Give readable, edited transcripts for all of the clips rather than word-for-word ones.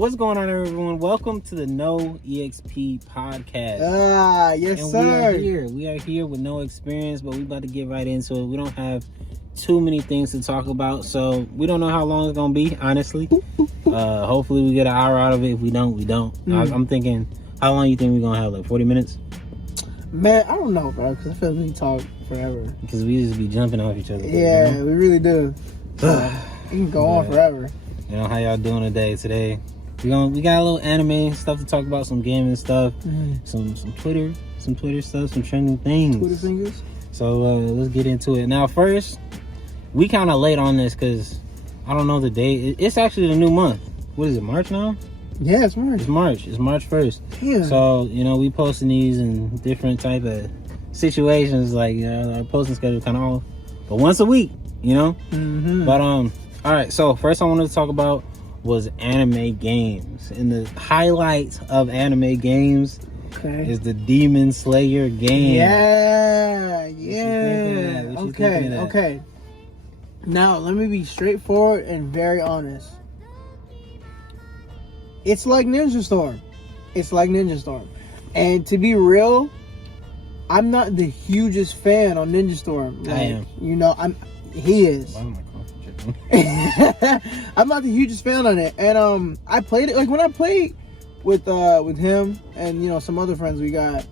What's going on, everyone? Welcome to the No Exp Podcast. Yes, and sir. We are here with no experience, but we about to get right into it. We don't have too many things to talk about, so we don't know how long it's gonna be. Honestly, hopefully we get an hour out of it. If we don't, we don't. I'm thinking, how long you think we're gonna have? Like 40 minutes? Man, I don't know, bro, because I feel like we talk forever. Because we just be jumping off each other. Yeah, you know? We really do. So, it can go on forever. You know, how y'all doing today? We got a little anime stuff to talk about, some gaming stuff, some Twitter stuff, some trending things. Twitter fingers. So let's get into it. Now, first, we kind of late on this because I don't know the date. It's actually the new month. What is it, March now? Yeah, it's March. It's March 1st. Yeah. So, you know, we posting these in different type of situations, like, you know, our posting schedule kind of off, but once a week, you know? But, all right, so first I wanted to talk about was anime games. And the highlight of anime games is the Demon Slayer game. Yeah. Okay. Now, let me be straightforward and very honest. It's like Ninja Storm. And to be real, I'm not the hugest fan on Ninja Storm. Like, I am. You know, he is. Why am I I'm not the hugest fan on it, and I played it like when I played with him and, you know, some other friends we got.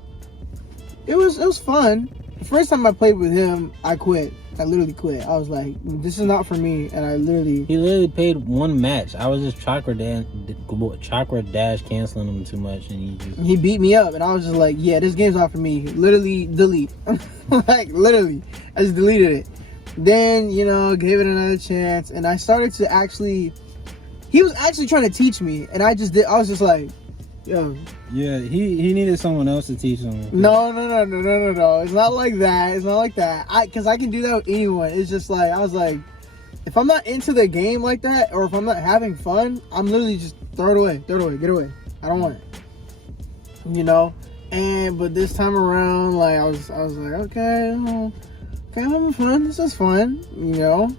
It was fun. The first time I played with him, I quit. I literally quit. I was like, this is not for me, and he literally played one match. I was just chakra dash canceling him too much, and he beat me up, and I was just like, yeah, this game's not for me. Literally delete. Like literally, I just deleted it. Then, you know, gave it another chance, and I started to he was actually trying to teach me, and I was just like, yo. Yeah, he needed someone else to teach him. No. It's not like that. Because I can do that with anyone. It's just like, I was like, if I'm not into the game like that, or if I'm not having fun, I'm literally just throw it away, get away. I don't want it. You know? But this time around, like, I was like, okay, I'm having fun. This is fun, you know.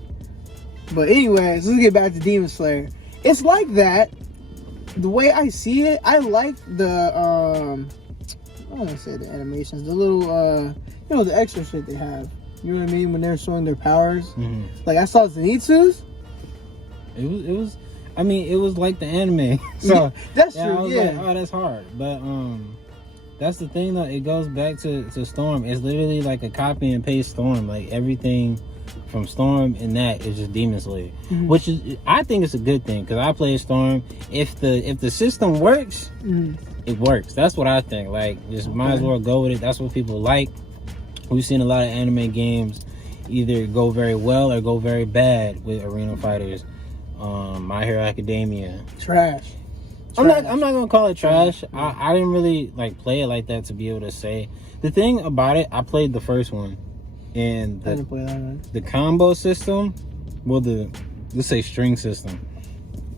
But anyways, let's get back to Demon Slayer. It's like that. The way I see it, I like the I don't want to say the animations, the little you know, the extra shit they have. You know what I mean? When they're showing their powers. Like, I saw Zenitsu's. It was like the anime. So that's true. I was like, oh, that's hard. But that's the thing though, it goes back to Storm. It's literally like a copy and paste Storm. Like, everything from Storm and that is just Demon Slayer, which is, I think it's a good thing, because I play Storm. If the system works, it works. That's what I think. Like, just might as well go with it. That's what people like. We've seen a lot of anime games either go very well or go very bad with arena fighters. My Hero Academia, trash. I'm not gonna call it trash. I didn't really like play it like that to be able to say. The thing about it, I played the first one, and the combo system, well, let's say string system,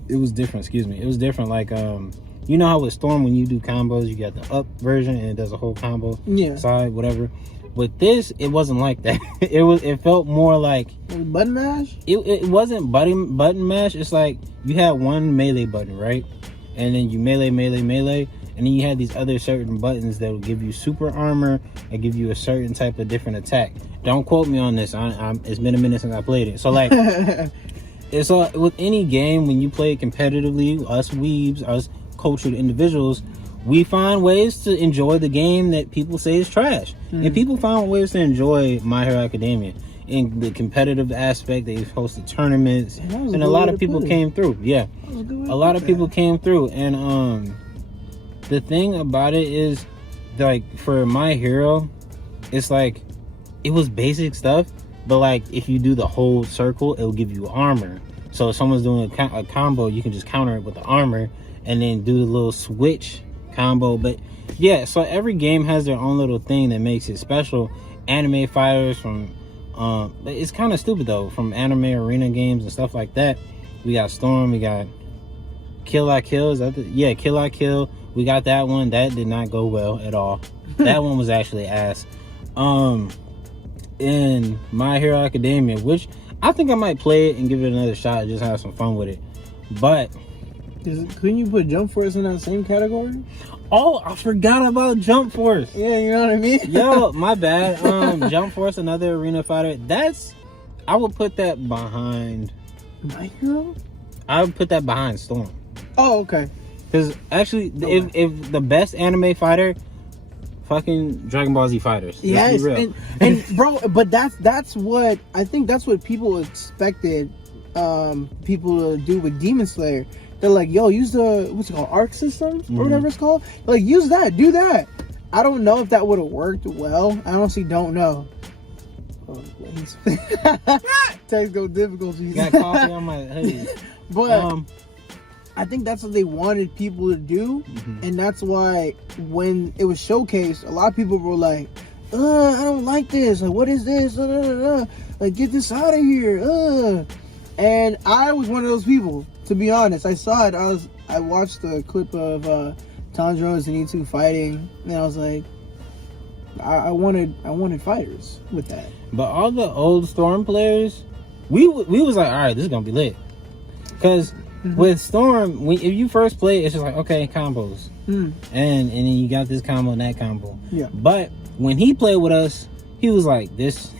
it was different. It was different. Like, you know how with Storm, when you do combos, you got the up version and it does a whole combo, side, whatever. With this, it wasn't like that. It felt more like button mash. It wasn't button mash. It's like you had one melee button, right? And then you melee, and then you had these other certain buttons that will give you super armor and give you a certain type of different attack. Don't quote me on this. It's been a minute since I played it. So, like, it's with any game, when you play it competitively, us weebs, us cultured individuals, we find ways to enjoy the game that people say is trash. And people found ways to enjoy My Hero Academia. In the competitive aspect, they've hosted tournaments, and a lot of people came through. Yeah, a lot of people came through, and the thing about it is, like, for My Hero, it's like, it was basic stuff, but like, if you do the whole circle, it'll give you armor. So if someone's doing a combo, you can just counter it with the armor, and then do the little switch combo. But yeah, so every game has their own little thing that makes it special. Anime fighters from it's kind of stupid though, from anime arena games and stuff like that. We got Storm, we got Kill La Kill. Kill La Kill. We got that one. That did not go well at all. That one was actually ass. In My Hero Academia, which I think I might play it and give it another shot, just have some fun with it. But Couldn't you put Jump Force in that same category? Oh, I forgot about Jump Force. Yeah, you know what I mean? Yo, my bad. Jump Force, another arena fighter. I would put that behind... My Hero? I would put that behind Storm. Oh, okay. Because actually, if the best anime fighter, fucking Dragon Ball Z fighters. Yes, and bro, but that's what I think. That's what people expected people to do with Demon Slayer. They're like, yo, use the what's it called, Arc system or whatever it's called. Like, use that, do that. I don't know if that would have worked well. I honestly don't know. Oh, technical difficulties. Got coffee on my hoodie. But I think that's what they wanted people to do, and that's why when it was showcased, a lot of people were like, I don't like this. Like, what is this? Like, get this out of here. And I was one of those people, to be honest. I saw it. I watched the clip of Tanjiro and Zenitsu fighting, and I was like, I wanted fighters with that. But all the old Storm players, we was like, all right, this is gonna be lit. Because with Storm, if you first play, it's just like, okay, combos, and then you got this combo and that combo. Yeah. But when he played with us, he was like, this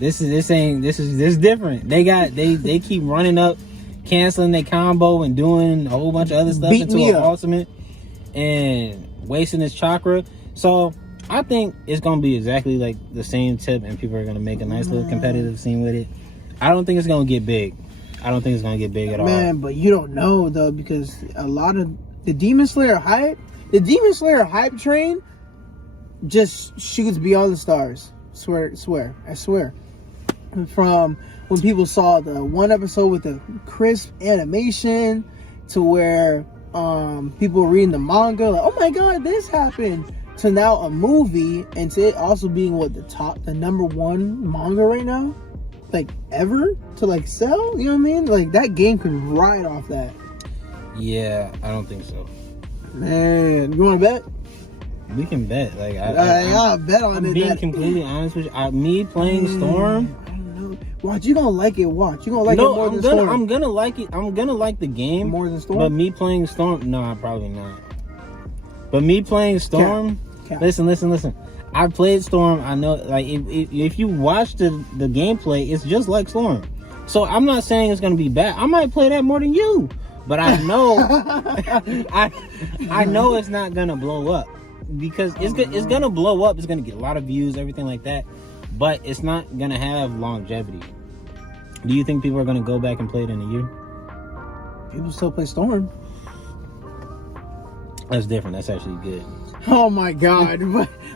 is different. They keep running up, canceling their combo and doing a whole bunch of other stuff into an ultimate and wasting his chakra. So I think it's gonna be exactly like the same tip, and people are gonna make a nice little competitive scene with it. I don't think it's gonna get big. I don't think it's gonna get big at all. Man, but you don't know though, because a lot of the Demon Slayer hype train just shoots beyond the stars. I swear. From when people saw the one episode with the crisp animation to where people were reading the manga, like, oh my god, this happened, to now a movie, and to it also being the number one manga right now, like, ever, to like sell, you know what I mean? Like, that game could ride off that. Yeah, I don't think so. Man, you want to bet? We can bet. Like, I'll bet on it. I'm being completely honest with you. Me playing Storm. I don't know. Watch, you gonna like it. Watch, you gonna like it more than Storm. I'm gonna like it. I'm gonna like the game more than Storm. But me playing Storm, no, probably not. But me playing Storm, listen. I played Storm. I know, like, if you watch the gameplay, it's just like Storm. So I'm not saying it's gonna be bad. I might play that more than you, but I know, I know it's not gonna blow up, because it's gonna blow up. It's gonna get a lot of views, everything like that, but it's not gonna have longevity. Do you think people are gonna go back and play it in a year? People still play Storm. That's different. That's actually good. Oh my god.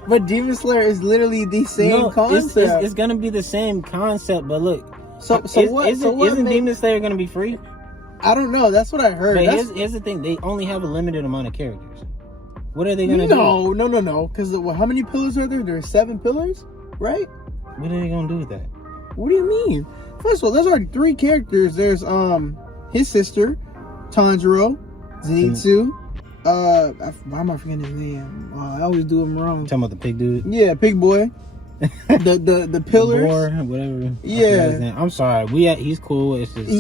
But Demon Slayer is literally the same concept. It's gonna be the same concept, but look. Isn't Demon Slayer gonna be free? I don't know. That's what I heard. But here's the thing. They only have a limited amount of characters. What are they gonna do? No. Because how many pillars are there? There's 7 pillars, right? What are they gonna do with that? What do you mean? First of all, there's already 3 characters. There's his sister, Tanjiro, Zenitsu. Why am I forgetting his name? I always do him wrong. Talking about the pig dude? Yeah, pig boy. the pillars. Boar, whatever. Yeah. I'm sorry. He's cool. It's just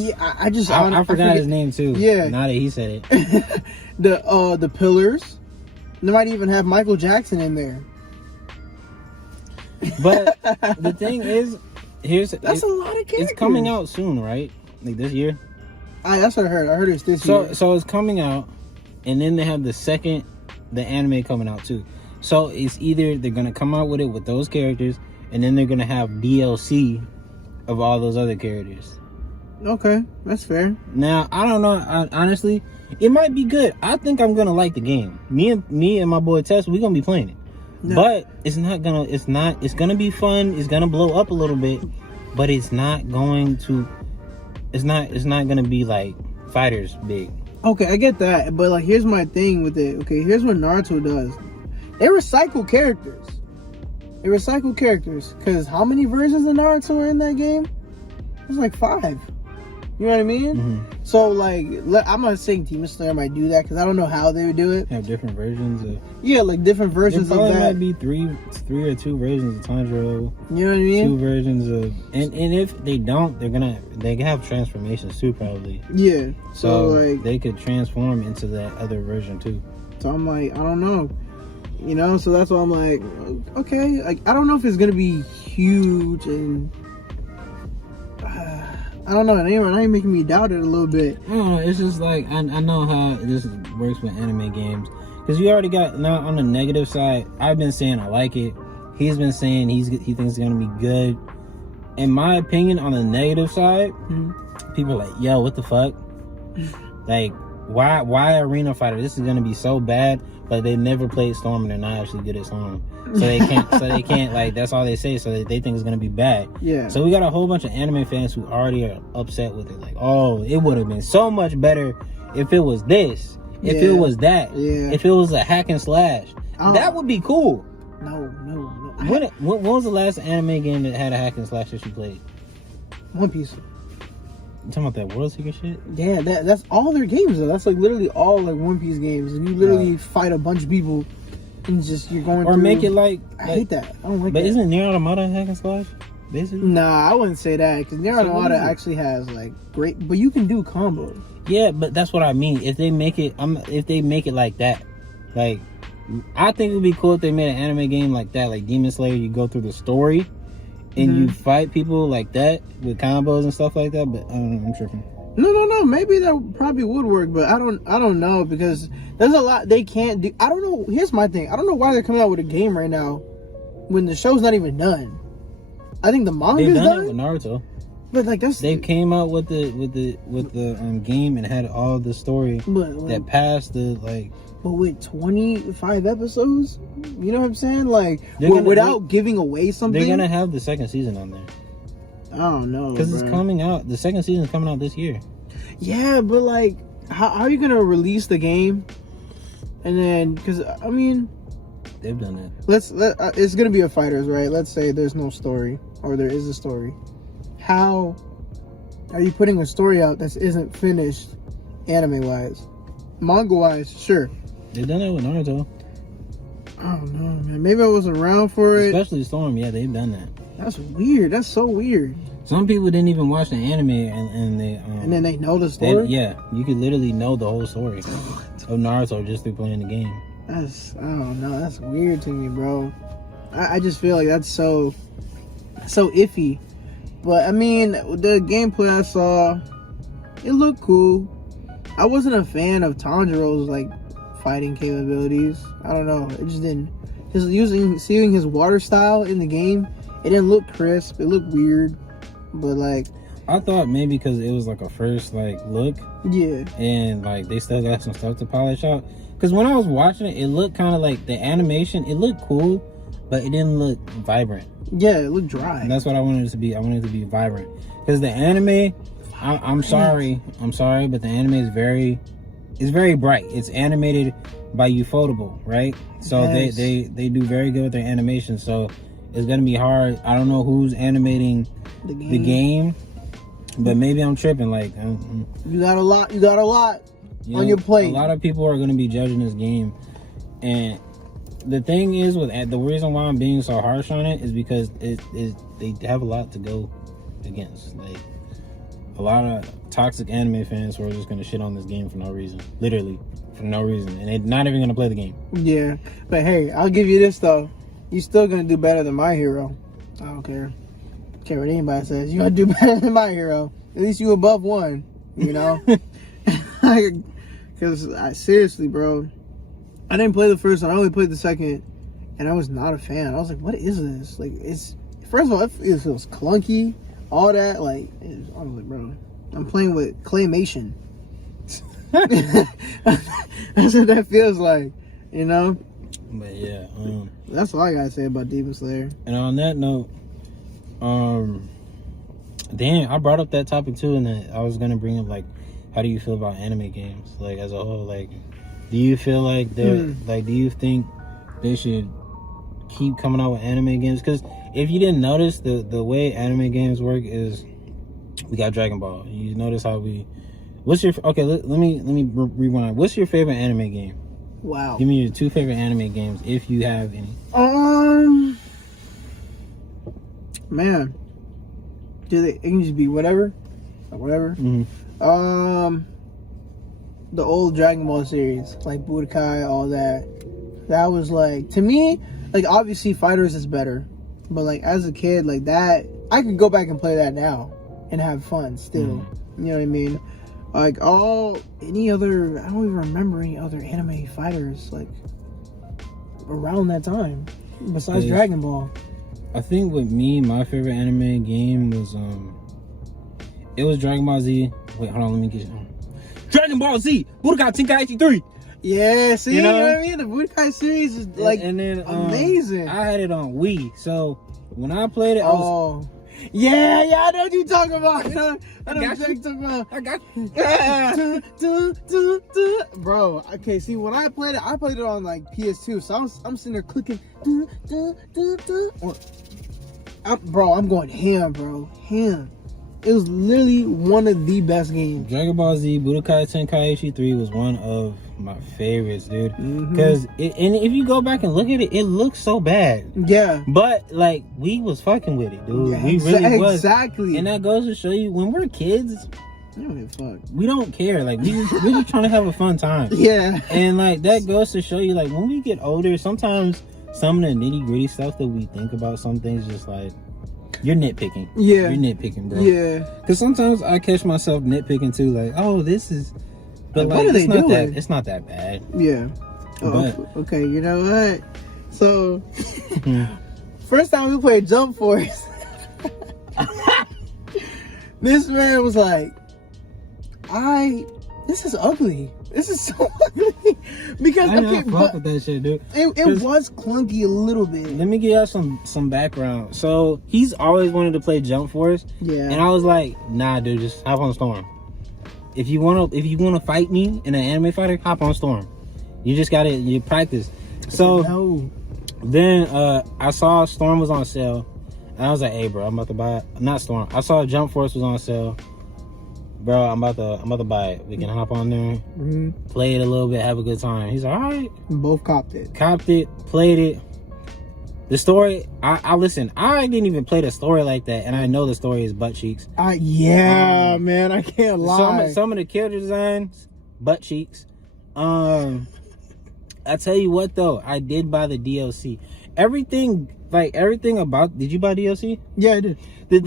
I forgot his name too. Yeah. Now that he said it. The pillars. They might even have Michael Jackson in there. But the thing is, that's a lot of characters. It's coming out soon, right? Like this year. That's what I heard. I heard it's this year. So it's coming out, and then they have the anime coming out too. So it's either they're gonna come out with it with those characters, and then they're gonna have DLC of all those other characters. Okay, that's fair. Now I don't know. Honestly, it might be good. I think I'm gonna like the game. Me and my boy Tess, we're gonna be playing it. No. But it's gonna be fun. It's gonna blow up a little bit, but it's not gonna be like Fighters big. Okay, I get that, but like, here's my thing with it. Okay, here's what Naruto does. They recycle characters. Because how many versions of Naruto are in that game? There's like 5. You know You know what I mean? Mm-hmm. So like, I'm not saying Demon Slayer might do that because I don't know how they would do it. Have different versions of. Yeah, like different versions there of probably that. might be three or two versions of Tanjiro. You know what I mean? Two versions of, and if they don't, they have transformations too, probably. Yeah. So like they could transform into that other version too. So I'm like, I don't know. You know, so that's why I'm like, okay. Like, I don't know if it's gonna be huge, and I don't know. Now you're making me doubt it a little bit. I don't know. It's just like I know how this works with anime games, because you already got, now on the negative side. I've been saying I like it. He's been saying he thinks it's gonna be good. In my opinion, on the negative side, people are like, yo, what the fuck? Like, why Arena Fighter? This is gonna be so bad. But they never played Storm and they're not actually good at Storm. So they can't like, that's all they say. So they think it's gonna be bad. Yeah. So we got a whole bunch of anime fans who already are upset with it. Like, oh, it would have been so much better if it was this. If it was that. Yeah. If it was a hack and slash. That would be cool. No. When was the last anime game that had a hack and slash that you played? One Piece. You talking about that World Seeker shit? Yeah, that's all their games though. That's like literally all like One Piece games. And you literally fight a bunch of people and just you're going or through. make it like I hate that. I don't like but that. isn't Nier Automata hack and slash? Basically? Nah, I wouldn't say that because Nier Automata actually has like great, but you can do combos. Yeah, but that's what I mean. If they make it like that, like, I think it would be cool if they made an anime game like that, like Demon Slayer. You go through the story and you fight people like that with combos and stuff like that. But I don't know, I'm tripping. No. Maybe that probably would work, but I don't know because there's a lot they can't do. I don't know. Here's my thing. I don't know why they're coming out with a game right now when the show's not even done. I think the manga's They've done it with done. Naruto. But like they came out with the game and had all the story that passed the like. But with 25 episodes, you know what I'm saying? Like without giving away something. They're gonna have the second season on there. I don't know, because it's coming out. The second season is coming out this year. Yeah, but like, how are you gonna release the game? And then, because I mean, they've done that. It's gonna be a fighters, right? Let's say there's no story, or there is a story. How are you putting a story out that isn't finished, anime wise, manga wise? Sure. They've done that with Naruto. I don't know, man. Maybe I wasn't around for it. Especially Storm. Yeah, they've done that. That's weird. That's so weird. Some people didn't even watch the anime and they and then they know the story. You could literally know the whole story of Naruto just through playing the game. I don't know. That's weird to me, bro. I just feel like that's so iffy. But I mean, the gameplay I saw, it looked cool. I wasn't a fan of Tanjiro's like fighting capabilities. I don't know. It just didn't. Seeing his water style in the game, it didn't look crisp. It looked weird. But like, I thought maybe because it was like a first like look. Yeah. And like they still got some stuff to polish out. Because when I was watching it, it looked kind of like the animation. It looked cool, but it didn't look vibrant. Yeah, it looked dry. And that's what I wanted it to be. I wanted it to be vibrant. Because the anime, I'm sorry, but the anime is very bright. It's animated by Ufotable, right? So yes. they do very good with their animation. So it's gonna be hard. I don't know who's animating the game, but maybe I'm tripping. Like you got a lot on your plate. A lot of people are gonna be judging this game, and the thing is the reason why I'm being so harsh on it is because they have a lot to go against. Like a lot of toxic anime fans who are just gonna shit on this game for no reason, literally for no reason, and they're not even gonna play the game. Yeah, but hey, I'll give you this though. You're still gonna do better than My Hero. I don't care. Care what anybody says. You're gonna do better than My Hero. At least you above one. You know. Because seriously, bro. I didn't play the first one. I only played the second, and I was not a fan. I was like, "What is this?" Like, it's first of all, it feels clunky. All that, like, I was like, "Bro, I'm playing with claymation." That's what that feels like, you know. But yeah, that's all I gotta say about Demon Slayer. And on that note, damn, I brought up that topic too, and I was gonna bring up like, how do you feel about anime games, like as a whole? Like, do you feel like they're like, do you think they should keep coming out with anime games? Because if you didn't notice, the way anime games work is We got Dragon Ball. You notice how we... What's your... Okay, let me rewind. What's your favorite anime game? Wow. Give me your 2 favorite anime games, if you have any. Man. It can just be whatever. Whatever. Mm-hmm. The old Dragon Ball series, like Budokai, all that. That was like, to me, like obviously Fighters is better, but like as a kid, like that, I could go back and play that now and have fun still. You know what I mean? Like I don't even remember any other anime fighters like around that time besides Dragon Ball. I think with me, my favorite anime game was it was Dragon Ball Z. Wait, hold on, let me get Dragon Ball Z Budokai Tenkaichi 3. Yeah, see, you know what I mean? The Budokai series is like and then, amazing. I had it on Wii, so when I played it, I was... Yeah, I know what you're talking about. I know what you're talking about. I got you. Bro, okay, see, when I played it on like PS2, so I'm sitting there clicking. Bro, I'm going ham, bro. Ham. It was literally one of the best games. Dragon Ball Z Budokai Tenkaichi 3 was one of my favorites, dude. Because and if you go back and look at it, it looks so bad. Yeah. But like we was fucking with it, dude. Yeah, we really was. Exactly. And that goes to show you when we're kids, I don't give a fuck. we don't care. Like we're just trying to have a fun time. Yeah. And like that goes to show you, like when we get older, sometimes some of the nitty gritty stuff that we think about, some things just like. You're nitpicking. Yeah. You're nitpicking, bro. Yeah. Because sometimes I catch myself nitpicking too, like, oh, this is... But like, what are they doing? It's not that bad. Yeah. But, okay, you know what? So, first time we played Jump Force, this man was like, this is ugly. This is so ugly. Because, I fuck with that shit, dude. It was clunky a little bit. Let me give y'all some background. So, he's always wanted to play Jump Force. Yeah. And I was like, nah, dude, just hop on Storm. If you wanna fight me in an anime fighter, hop on Storm. You just gotta practice. So then I saw Storm was on sale. And I was like, hey bro, I'm about to buy it. Not Storm. I saw Jump Force was on sale. Bro, I'm about to buy it. We can hop on there, play it a little bit, have a good time. He's like, all right. Both copped it, played it. The story, I listen. I didn't even play the story like that, and I know the story is butt cheeks. Man, I can't lie. Some of the character designs, butt cheeks. I tell you what though, I did buy the DLC. Everything about. Did you buy DLC? Yeah, I did. The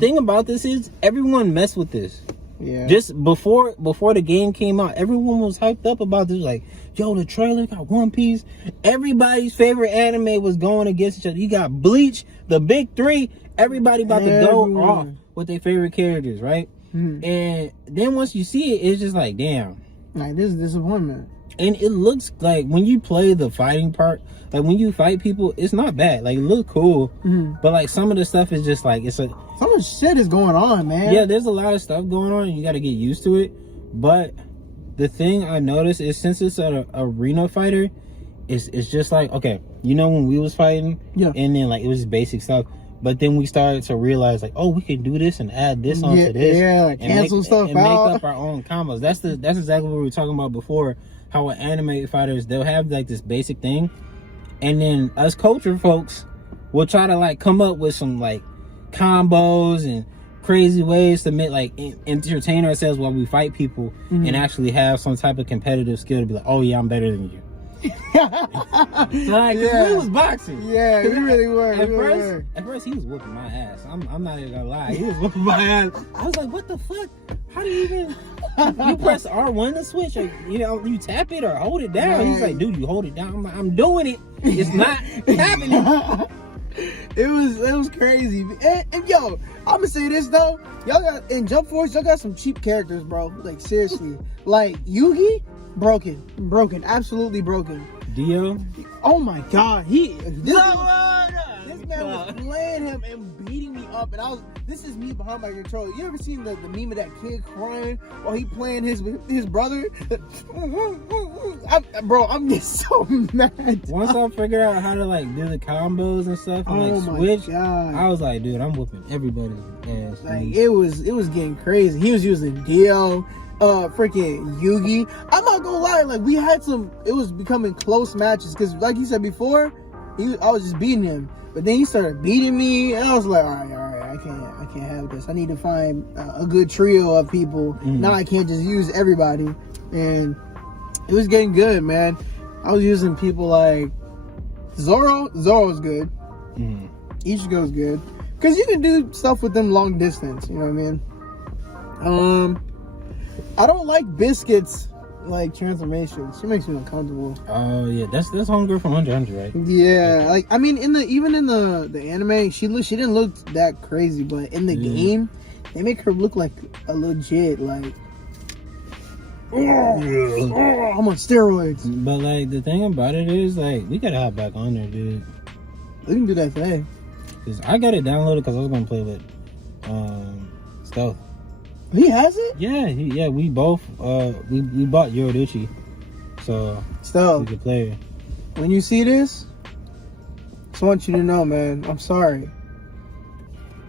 thing about this is everyone messed with this. Yeah. Just before the game came out, everyone was hyped up about this. Like, yo, the trailer got One Piece. Everybody's favorite anime was going against each other. You got Bleach, the big three. Everybody about to go off with their favorite characters, right? And then once you see it, it's just like, damn. Like, this is disappointment. And it looks like when you play the fighting part, like when you fight people, it's not bad. Like, it looks cool. But like some of the stuff is just like, so much shit is going on, man. Yeah, there's a lot of stuff going on and you got to get used to it. But the thing I noticed is since it's an arena fighter, it's just like, okay, you know when we was fighting? Yeah. And then like it was basic stuff. But then we started to realize like, oh, we can do this and add this onto this. Yeah, like cancel stuff and out. Make up our own combos. That's exactly what we were talking about before. How with anime fighters, they'll have like this basic thing. And then us culture folks will try to like come up with some like combos and crazy ways to make like entertain ourselves while we fight people and actually have some type of competitive skill to be like, oh yeah, I'm better than you. Like, we was boxing. Yeah, we really were. At first he was whooping my ass. I'm not even gonna lie. He was whooping my ass. I was like, what the fuck? How do you even you press R1 to switch, or you tap it or hold it down? He's like, dude, you hold it down. I'm like, I'm doing it. It's not happening. It was crazy. And yo, I'm gonna say this though. Y'all got in Jump Force, y'all got some cheap characters, bro. Like seriously. Like Yugi, broken, absolutely broken. Dio? Oh my god, this man was playing him and beating me up, and this is me behind my controller. You ever seen the meme of that kid crying while he playing his brother? I'm just so mad. Once I figured out how to like do the combos and stuff and like switch, God. I was like, dude, I'm whooping everybody's ass. Like it was getting crazy. He was using Dio, freaking Yugi. I'm not gonna lie, like we had it was becoming close matches because, like you said before, I was just beating him, but then he started beating me, and I was like, all right, I can't have this. I need to find a good trio of people. Now I can't just use everybody, and it was getting good, man. I was using people like Zoro. Zoro's good. Ichigo's good because you can do stuff with them long distance. You know what I mean? I don't like Biscuit's like transformations. She makes me uncomfortable. Oh yeah, that's Homegirl from Hunter x Hunter, right? Yeah, like I mean, even in the anime, she didn't look that crazy, but in the game, they make her look like a legit like. I'm on steroids. But like the thing about it is like we gotta hop back on there, dude. We can do that today. Cause I got it downloaded because I was gonna play with Stealth. He has it? Yeah, we both we bought Yoruduchi, so Stealth, we could play. When you see this, I just want you to know, man, I'm sorry,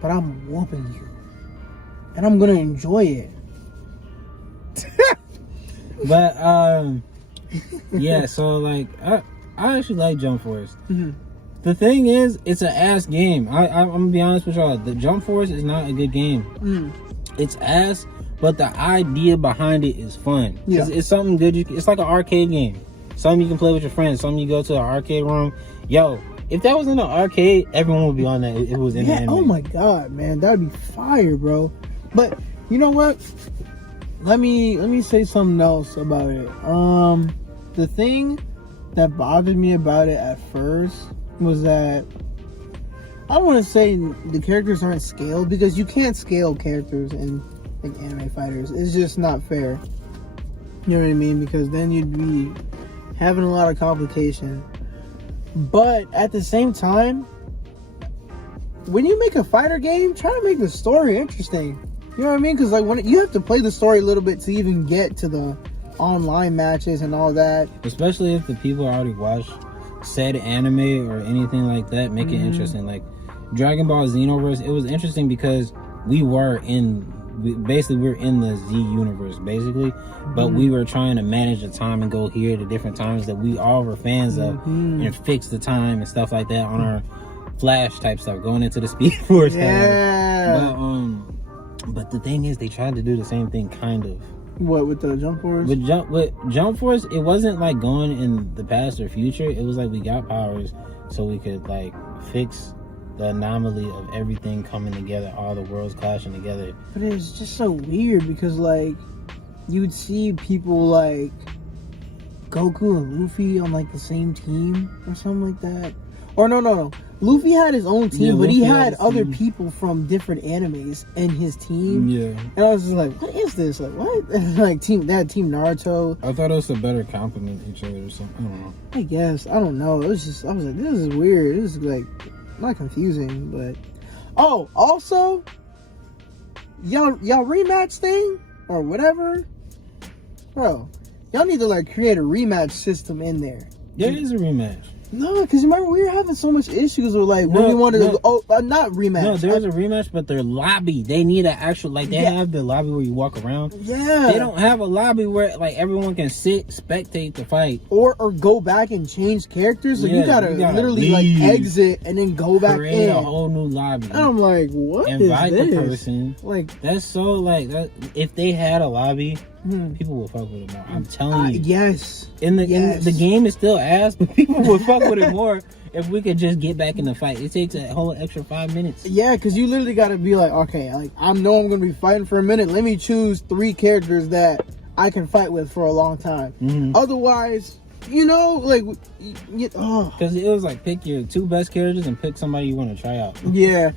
but I'm whooping you, and I'm gonna enjoy it. But yeah, so like I actually like Jump Force. The thing is, it's an ass game. I'm gonna be honest with y'all. The Jump Force is not a good game. It's ass, but the idea behind it is fun. Yeah. It's something good. It's like an arcade game. Something you can play with your friends. Something you go to an arcade room. Yo, if that was in an arcade, everyone would be on that. It was in the anime. Oh my god, man, that'd be fire, bro. But you know what? Let me say something else about it. The thing that bothered me about it at first was that I don't want to say the characters aren't scaled, because you can't scale characters in like anime fighters. It's just not fair. You know what I mean? Because then you'd be having a lot of complication. But at the same time, when you make a fighter game, try to make the story interesting. You know what I mean? Because like when you have to play the story a little bit to even get to the online matches and all that. Especially if the people already watched said anime or anything like that, make it interesting. Like Dragon Ball Xenoverse, it was interesting because we were in the Z universe basically, but we were trying to manage the time and go here to different times that we all were fans of and fix the time and stuff like that on our Flash type stuff, going into the Speed Force. But the thing is, they tried to do the same thing kind of. What, with the Jump Force? With Jump Force, it wasn't like going in the past or future. It was like we got powers so we could like fix the anomaly of everything coming together, all the worlds clashing together. But it's just so weird because like you would see people like Goku and Luffy on like the same team or something like that. Or no. Luffy had his own team, but he had other people from different animes in his team. Yeah. And I was just like, what is this? Like, what? Like, they had Team Naruto. I thought it was to better complement each other or something. I don't know. I guess. I don't know. It was just, I was like, this is weird. This is like, not confusing, but. Oh, also, y'all rematch thing? Or whatever? Bro, y'all need to like create a rematch system in there. There is a rematch. No, because remember we were having so much issues with like when we wanted to go, not rematch. No, there's a rematch, but their lobby, they need an actual, like they have the lobby where you walk around. Yeah. They don't have a lobby where like everyone can sit, spectate the fight. Or go back and change characters. So you gotta literally leave, like exit and then go back create in. a whole new lobby. And I'm like, what Invite is this? the person. Like, that's so like that. If they had a lobby, people would fuck with it more. I'm telling you. Yes. In the game is still ass, but people would fuck with it more if we could just get back in the fight. It takes a whole extra 5 minutes. Yeah, because you literally got to be like, okay, like I know I'm gonna be fighting for a minute. Let me choose 3 characters that I can fight with for a long time. Otherwise, you know, like, because it was like pick your 2 best characters and pick somebody you want to try out. Yeah,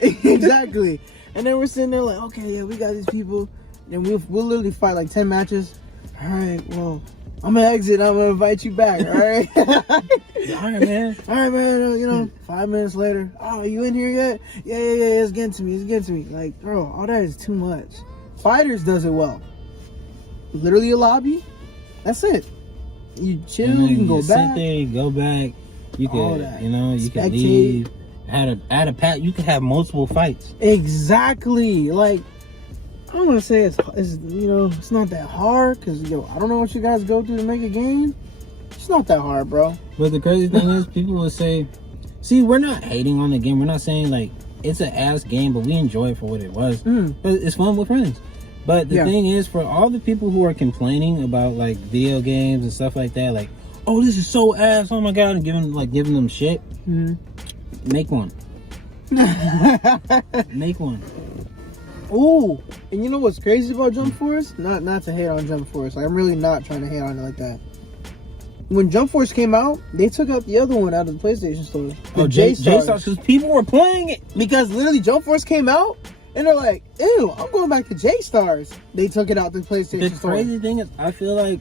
exactly. And then we're sitting there like, okay, yeah, we got these people. And we'll literally fight like 10 matches. All right, well, I'm gonna exit. I'm gonna invite you back. All right. All right, man. All right, man. 5 minutes later. Oh, you in here yet? Yeah. It's getting to me. Like, bro, all that is too much. Fighters does it well. Literally a lobby. That's it. You chill. You can go back. Sit there. You go back. You All can, that. you can Spectate. leave. Add a pack. You can have multiple fights. Exactly. Like, I don't want to say it's not that hard because I don't know what you guys go through to make a game. It's not that hard, bro. But the crazy thing is, people will say, see, we're not hating on the game. We're not saying like it's an ass game, but we enjoy it for what it was. But it's fun with friends. But the thing is, for all the people who are complaining about like video games and stuff like that, like, oh, this is so ass, oh my god, and giving them shit. Make one. Make one. Ooh, and you know what's crazy about Jump Force? Not to hate on Jump Force. Like, I'm really not trying to hate on it like that. When Jump Force came out, they took out the other one out of the PlayStation Store. The J-Stars, because people were playing it. Because literally Jump Force came out, and they're like, ew, I'm going back to J-Stars. They took it out the PlayStation Store. The crazy thing is, I feel like,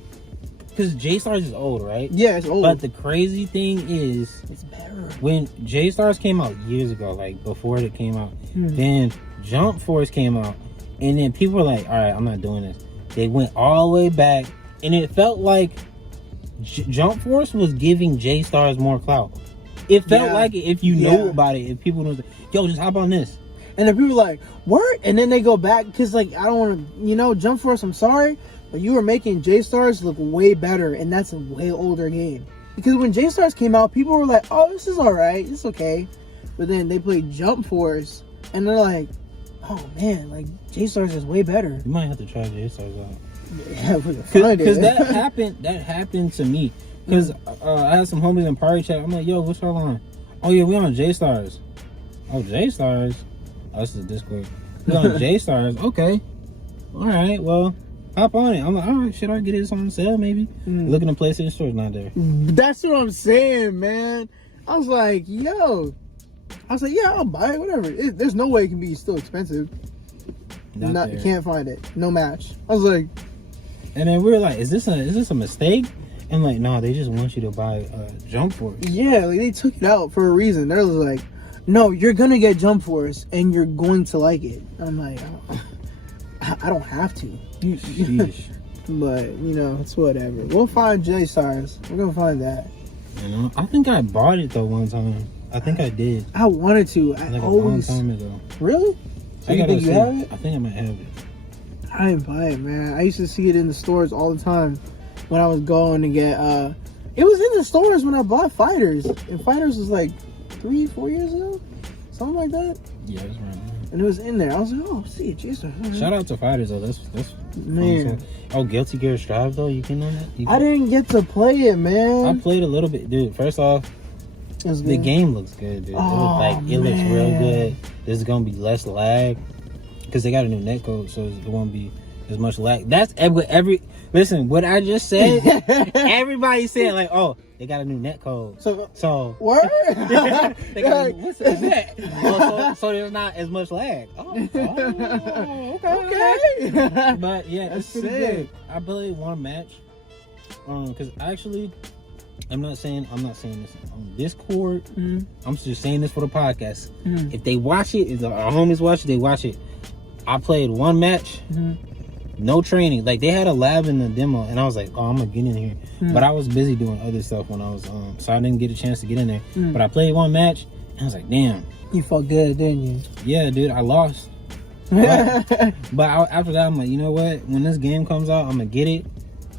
because J-Stars is old, right? Yeah, it's old. But the crazy thing is, it's better. When J-Stars came out years ago, like before it came out, then Jump Force came out, and then people were like, all right, I'm not doing this. They went all the way back, and it felt like Jump Force was giving J-Stars more clout. It felt like it if you know about it, if people know, yo, just hop on this. And then people like, what? And then they go back, because like, I don't want to, Jump Force, I'm sorry, but you were making J-Stars look way better, and that's a way older game. Because when J-Stars came out, people were like, oh, this is alright, it's okay. But then they played Jump Force, and they're like, oh man, like, J-Stars is way better. You might have to try J-Stars out. Yeah, because that happened to me. Because I had some homies in party chat. I'm like, yo, what's y'all on? Oh yeah, we on J-Stars. Oh, J-Stars? Oh, this is Discord. We on J-Stars. Okay. Alright, well, hop on it. I'm like, alright, should I get this on sale maybe? Look in the PlayStation Store, it's not there. That's what I'm saying, man. I was like, yeah, I'll buy it, whatever. There's no way it can be still expensive. You can't find it. No match. I was like, and then we were like, is this a mistake? And like, no, they just want you to buy Jump Force. Yeah, like they took it out for a reason. They're like, no, you're gonna get Jump Force and you're going to like it. I'm like, I don't have to. But it's whatever. We'll find J-Stars. We're gonna find that. I think I bought it though one time. I think I did. I wanted to. Like a long time ago. Really? So you think you have it? I think I might have it. I didn't buy it, man. I used to see it in the stores all the time when I was going to get. It was in the stores when I bought Fighters, and Fighters was like 3-4 years ago, something like that. Yeah, that's right. And it was in there. I was like, oh, see it, Jesus. Shout out to Fighters though. That's man. Oh, Guilty Gear Strive though. You can know that. I didn't get to play it, man. I played a little bit, dude. First off, the game looks good, dude. It looks real good. There's gonna be less lag because they got a new netcode, so it won't be as much lag. That's listen. What I just said, everybody said like, oh, they got a new netcode. So what? They got what's that? So there's not as much lag. Okay. But yeah, that's sick. I played one match. Because actually, I'm not saying this on Discord. I'm just saying this for the podcast. If they watch it, if our homies watch it, they watch it. I played one match, no training. Like they had a lab in the demo, and I was like, "Oh, I'm gonna get in here," but I was busy doing other stuff when I was, so I didn't get a chance to get in there. But I played one match, and I was like, "Damn, you felt good, didn't you?" Yeah, dude, I lost. But after that, I'm like, you know what? When this game comes out, I'm gonna get it.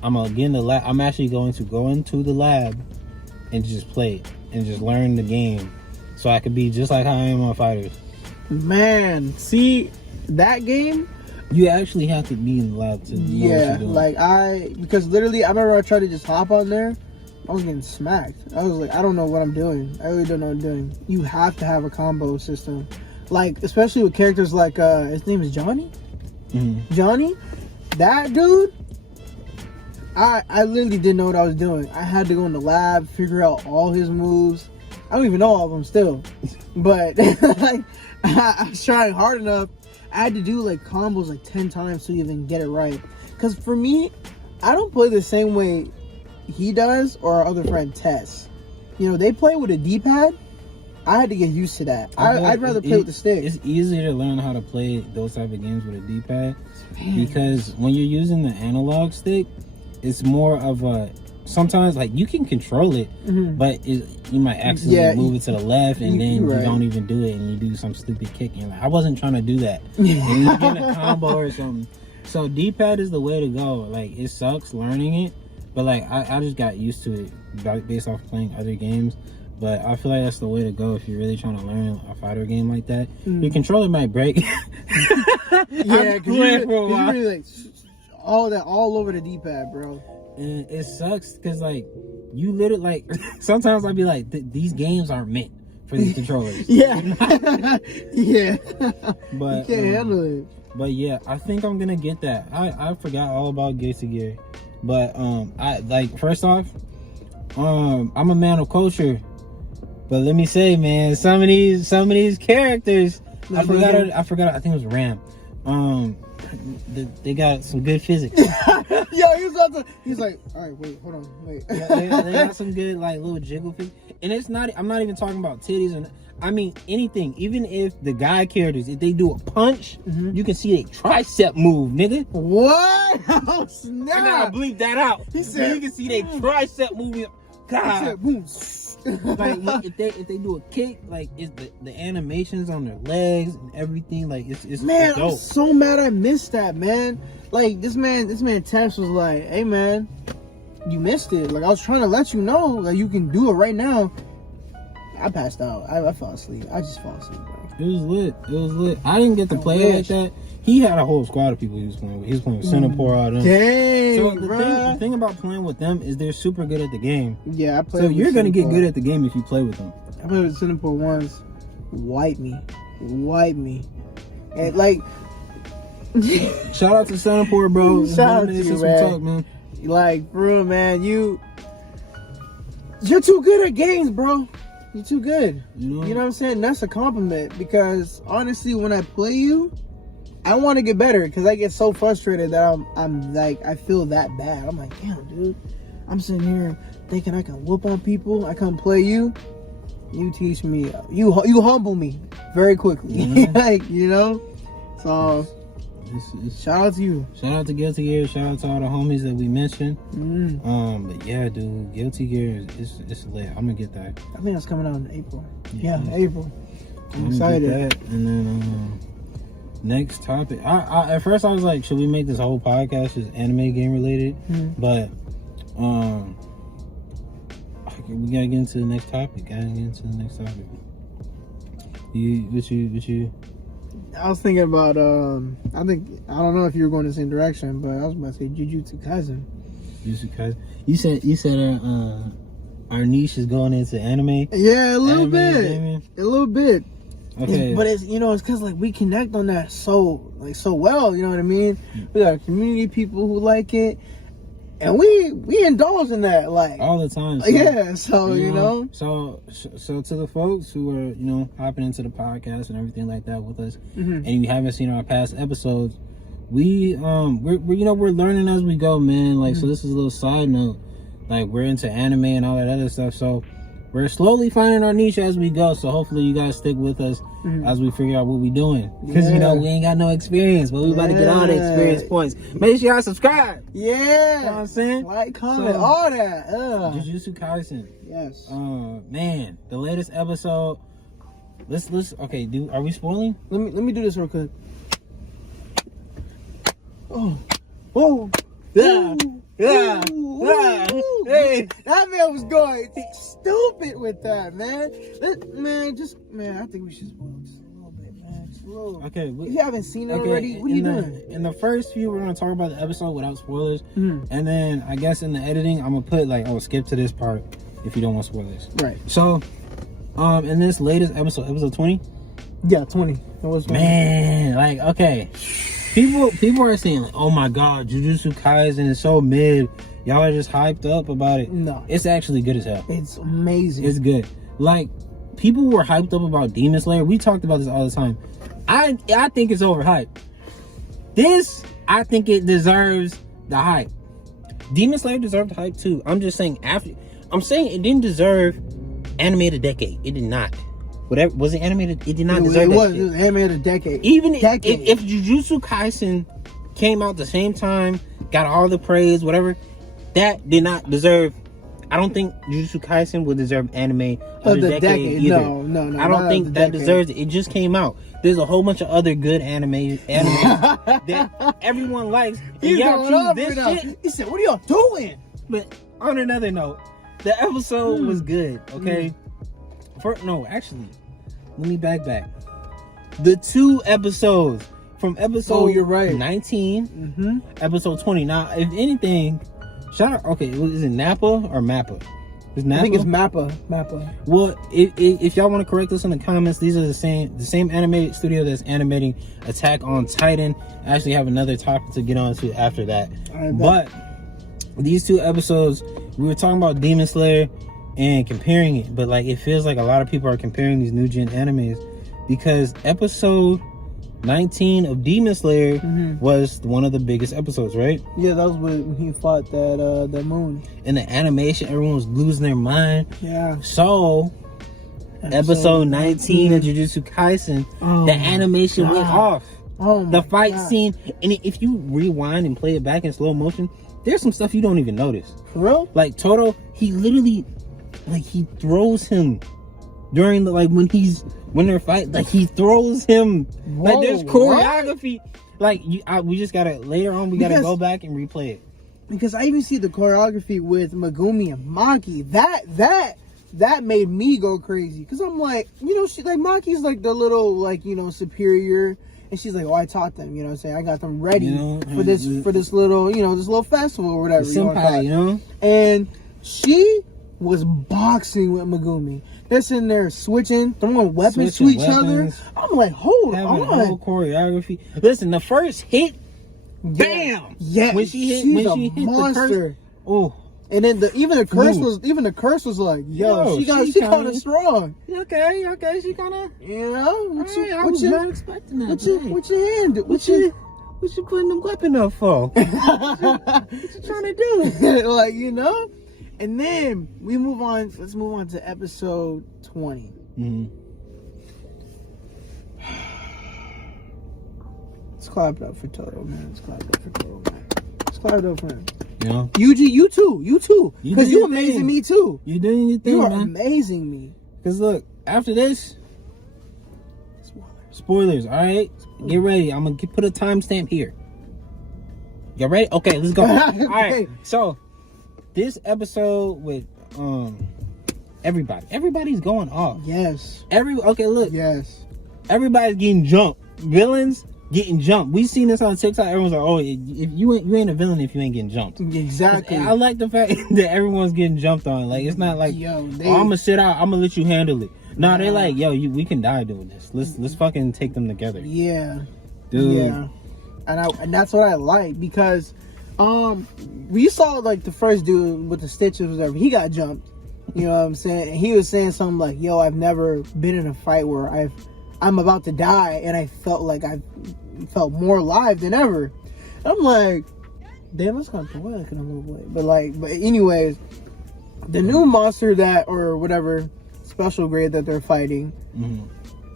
I'm gonna get in the lab. I'm actually going to go into the lab and just play it and just learn the game, so I could be just like how I am on Fighters. Man, see that game. You actually have to be in the lab to know what you're doing. Like because literally, I remember I tried to just hop on there. I was getting smacked. I was like, I don't know what I'm doing. I really don't know what I'm doing. You have to have a combo system, like especially with characters like his name is Johnny. Johnny, that dude. I literally didn't know what I was doing. I had to go in the lab, figure out all his moves. I don't even know all of them still, but like I was trying hard enough. I had to do like combos like 10 times to even get it right. Because for me, I don't play the same way he does or our other friend Tess. You know, they play with a D-pad. I had to get used to that. I'd rather play with the stick. It's easier to learn how to play those type of games with a D-pad because when you're using the analog stick, it's more of a... Sometimes, like, you can control it, but you might accidentally move it to the left, and then you don't even do it, and you do some stupid kick, and you're like, I wasn't trying to do that. And you get a combo or something. So D-pad is the way to go. Like, it sucks learning it, but like I just got used to it based off playing other games. But I feel like that's the way to go if you're really trying to learn a fighter game like that. Your controller might break. Yeah, because you really like all over the D-pad, bro. And it sucks because like you literally like sometimes I'd be like these games aren't meant for these controllers. Yeah. Yeah. But you can't handle it. But yeah, I think I'm gonna get that. I forgot all about Guilty Gear. But I like first off, I'm a man of culture. But let me say, man, some of these characters, I forgot. I think it was Ram. They got some good physics. Yo, he's like, all right, wait, hold on, wait. Yeah, they got some good like little jiggle things, and it's not. I'm not even talking about titties, and I mean anything. Even if the guy characters, if they do a punch, you can see a tricep move, nigga. What? Oh snap! I gotta bleep that out. He said, you can see their tricep moving. God. He said, boom. Like if they do a kick, like it's the animations on their legs and everything, like it's man, dope. I'm so mad I missed that, man. Like this man Tex was like, hey man, you missed it. Like I was trying to let you know, like you can do it right now. I passed out. I fell asleep. I just fell asleep, bro. It was lit. I didn't get to play it like that. He had a whole squad of people he was playing with. He was playing with Singapore, all them. Dang, so the thing about playing with them is they're super good at the game. Yeah, I played. So you're gonna get good at the game if you play with them. I played with Singapore once. Wipe me, and like. Shout out to Singapore, bro. Shout out to you, man. Talk, man. Like, bro, man, you're too good at games, bro. You're too good. You know what I'm saying? That's a compliment because honestly, when I play you, I want to get better because I get so frustrated that I'm like I feel that bad. I'm like, damn, dude, I'm sitting here thinking I can whoop on people. I come play you. You teach me. You humble me very quickly. Like So shout out to you. Shout out to Guilty Gear. Shout out to all the homies that we mentioned. But yeah, dude, Guilty Gear it's lit. I'm gonna get that. I think that's coming out in April. Yeah, April. I'm excited. Get that. And then next topic. I at first I was like, should we make this whole podcast just anime game related? But we gotta get into the next topic. What you? I was thinking about I don't know if you were going the same direction, but I was about to say Jujutsu Kaisen. You said our niche is going into anime. Yeah, a little bit. Okay. But it's it's because like we connect on that so well, you know what I mean? We got community people who like it, and we indulge in that like all the time. So, So to the folks who are hopping into the podcast and everything like that with us, and you haven't seen our past episodes, we're learning as we go, man. Like so, this is a little side note. Like we're into anime and all that other stuff, so we're slowly finding our niche as we go. So hopefully you guys stick with us as we figure out what we're doing. Because we ain't got no experience, but we about to get all the experience points. Make sure y'all subscribe. Yeah. You know what I'm saying? Like, comment, all that. Jujutsu Kaisen. Yes. Man, the latest episode. Let's okay, are we spoiling? Let me do this real quick. Oh. Yeah. Yeah. Hey, that man was going stupid with that, man. I think we should spoil just a little bit, man. Just a little. Okay. If you haven't seen it already, what are you doing? In the first few, we're gonna talk about the episode without spoilers, and then I guess in the editing, I'm gonna put skip to this part if you don't want spoilers. Right. So, in this latest episode 20. Yeah, 20. It was 20. Man, okay. People are saying, like, oh my god, Jujutsu Kaisen is so mid. Y'all are just hyped up about it. No. It's actually good as hell. It's amazing. It's good. Like, people were hyped up about Demon Slayer. We talked about this all the time. I think it's overhyped. This, I think it deserves the hype. Demon Slayer deserved hype too. I'm just saying I'm saying it didn't deserve animated decade. It did not. Whatever was it animated? It did not deserve that shit. It was animated decade. Even if Jujutsu Kaisen came out the same time, got all the praise, whatever, that did not deserve. I don't think Jujutsu Kaisen would deserve anime of the decade either. No. I don't think that deserves it. It just came out. There's a whole bunch of other good anime that everyone likes. He's y'all going choose this off shit. He said, "What are y'all doing?" But on another note, the episode was good. Okay. Actually, let me back. The 2 episodes from episode you're right. 19, episode 20. Now, if anything, shout out. Okay, is it Nappa or Mappa? Is Nappa? I think it's Mappa. Well, if y'all want to correct us in the comments, these are the same animated studio that's animating Attack on Titan. I actually have another topic to get on to after that. But these 2 episodes, we were talking about Demon Slayer and comparing it, but like it feels like a lot of people are comparing these new gen animes because episode 19 of Demon Slayer was one of the biggest episodes, right? Yeah, that was when he fought that moon. And the animation, everyone was losing their mind. Yeah. So episode 19 of Jujutsu Kaisen, the animation went off. The fight scene, and if you rewind and play it back in slow motion, there's some stuff you don't even notice. For real? Like Toto, he literally, like, he throws him during the, like, when they're fighting, like, he throws him. Whoa, like, there's choreography. What? Like, we just gotta, later on, we gotta go back and replay it. Because I even see the choreography with Megumi and Maki. That made me go crazy. Because I'm like, she, like, Maki's like the little, like, superior. And she's like, I taught them, what I'm saying? I got them ready for this little, this little festival or whatever. Senpai, And she was boxing with Megumi. They're sitting there throwing weapons to each other. I'm like, hold on. Whole choreography. Listen, the first hit, bam! Yeah, when she hit monster. the curse, oh. And then even the curse was like, yo, she kind of strong. Okay, she kind of, what you not expecting that. What your hand? What you putting them weapon up for? what you trying to do? Like, and then we move on. Let's move on to episode 20. Let's clap it up for Toto, man. Let's clap it up for him. Yuji, you too. Because you amazing me too. You doing your thing, You are man. amazing me. Because look, after this, spoilers. All right, get ready. I'm gonna put a timestamp here. You ready? Okay, let's go. All right. So this episode with everybody's going off. Yes. Look. Yes. Everybody's getting jumped. Villains getting jumped. We seen this on TikTok. Everyone's like, "Oh, if you ain't a villain if you ain't getting jumped." Exactly. I like the fact that everyone's getting jumped on. Like, it's not like, I'm gonna sit out. I'm gonna let you handle it. No, they're like, yo, we can die doing this. Let's fucking take them together. Yeah. Dude. Yeah. And that's what I like because we saw like the first dude with the stitches or whatever, he got jumped. You know what I'm saying? And he was saying something like, yo, I've never been in a fight where I'm about to die and I felt like I felt more alive than ever. I'm like, damn, that's kind of poetic in a little way. But anyways, the new monster or whatever special grade that they're fighting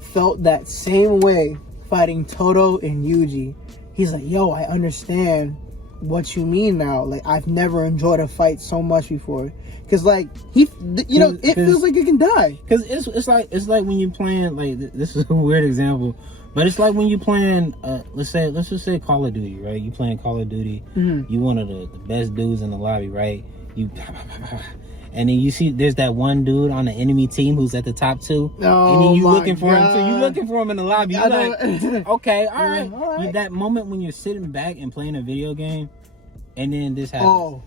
felt that same way fighting Toto and Yuji. He's like, yo, I understand what you mean now. Like, I've never enjoyed a fight so much before. Because, like, it feels like it can die. Because it's like when you're playing, like, this is a weird example, but it's like when you're playing, let's just say Call of Duty, right? You playing Call of Duty, you one of the best dudes in the lobby, right? And then you see there's that one dude on the enemy team who's at the top 2. Oh, and then you looking for God. him. So you looking for him in the lobby. You're like, okay, all right. All right. That moment when you're sitting back and playing a video game, and then this happens. Oh.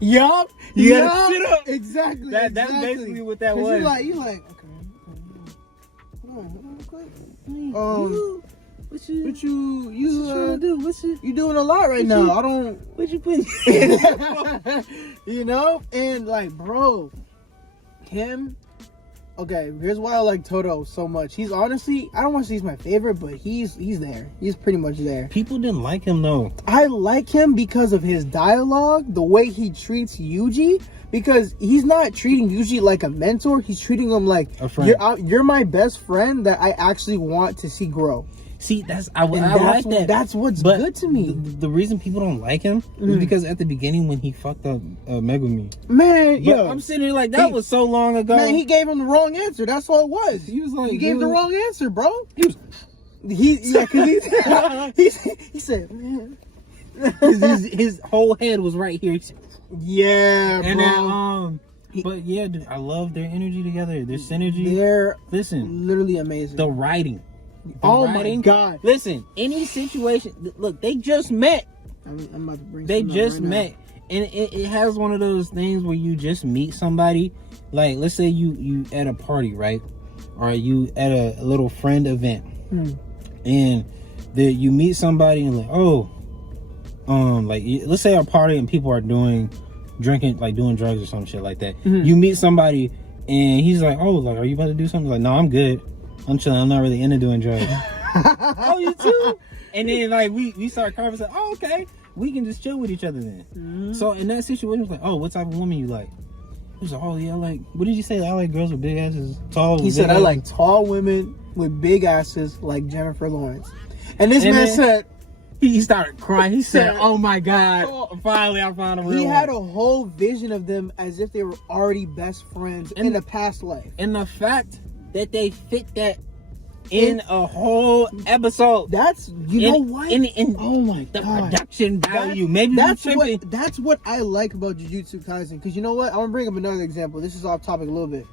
Yup. You gotta sit up. Exactly. That's basically what that was. You like, okay. Hold on. What you trying to do? You doing a lot right now. I don't. What you putting? And like, bro, him Okay, here's why I like Toto so much. He's honestly, I don't want to say he's my favorite, but he's there. He's pretty much there. People didn't like him though. I like him because of his dialogue, the way he treats Yuji. Because he's not treating Yuji like a mentor. He's treating him like a friend. You're my best friend that I actually want to see grow. See, I like that. That's what's good to me. The reason people don't like him is because at the beginning when he fucked up Megumi. Man, yeah, I'm sitting here like that was so long ago. Man, he gave him the wrong answer. That's all it was. He was like, he gave the wrong answer, bro. He said, man, his whole head was right here. Yeah, and bro. Then, but yeah, dude, I love their energy together. Their synergy. They're literally amazing. The writing. My God! Listen, any situation. Look, they just met. I'm about to bring. They just met, and it has one of those things where you just meet somebody. Like, let's say you at a party, right? Or you at a little friend event, and you meet somebody and like, oh. Like let's say a party and people are doing drugs or some shit like that. You meet somebody and he's like, oh, like, are you about to do something? Like, no, I'm good. I'm chilling. I'm not really into doing drugs. Oh, you too? And then like we start conversing. Oh, okay. We can just chill with each other then. So in that situation, it's like, oh, what type of woman you like? He was like, oh yeah, like, what did you say? I like girls with big asses, tall. He said, I like tall women with big asses like Jennifer Lawrence. And this man said. He started crying. He said, oh my God, finally I found a real one. He had a whole vision of them as if they were already best friends in a past life. And the fact that they fit that in a whole episode. That's, know what? Oh my God. The God. production value. That's what I like about Jujutsu Kaisen. Because you know what? I'm going to bring up another example. This is off topic a little bit.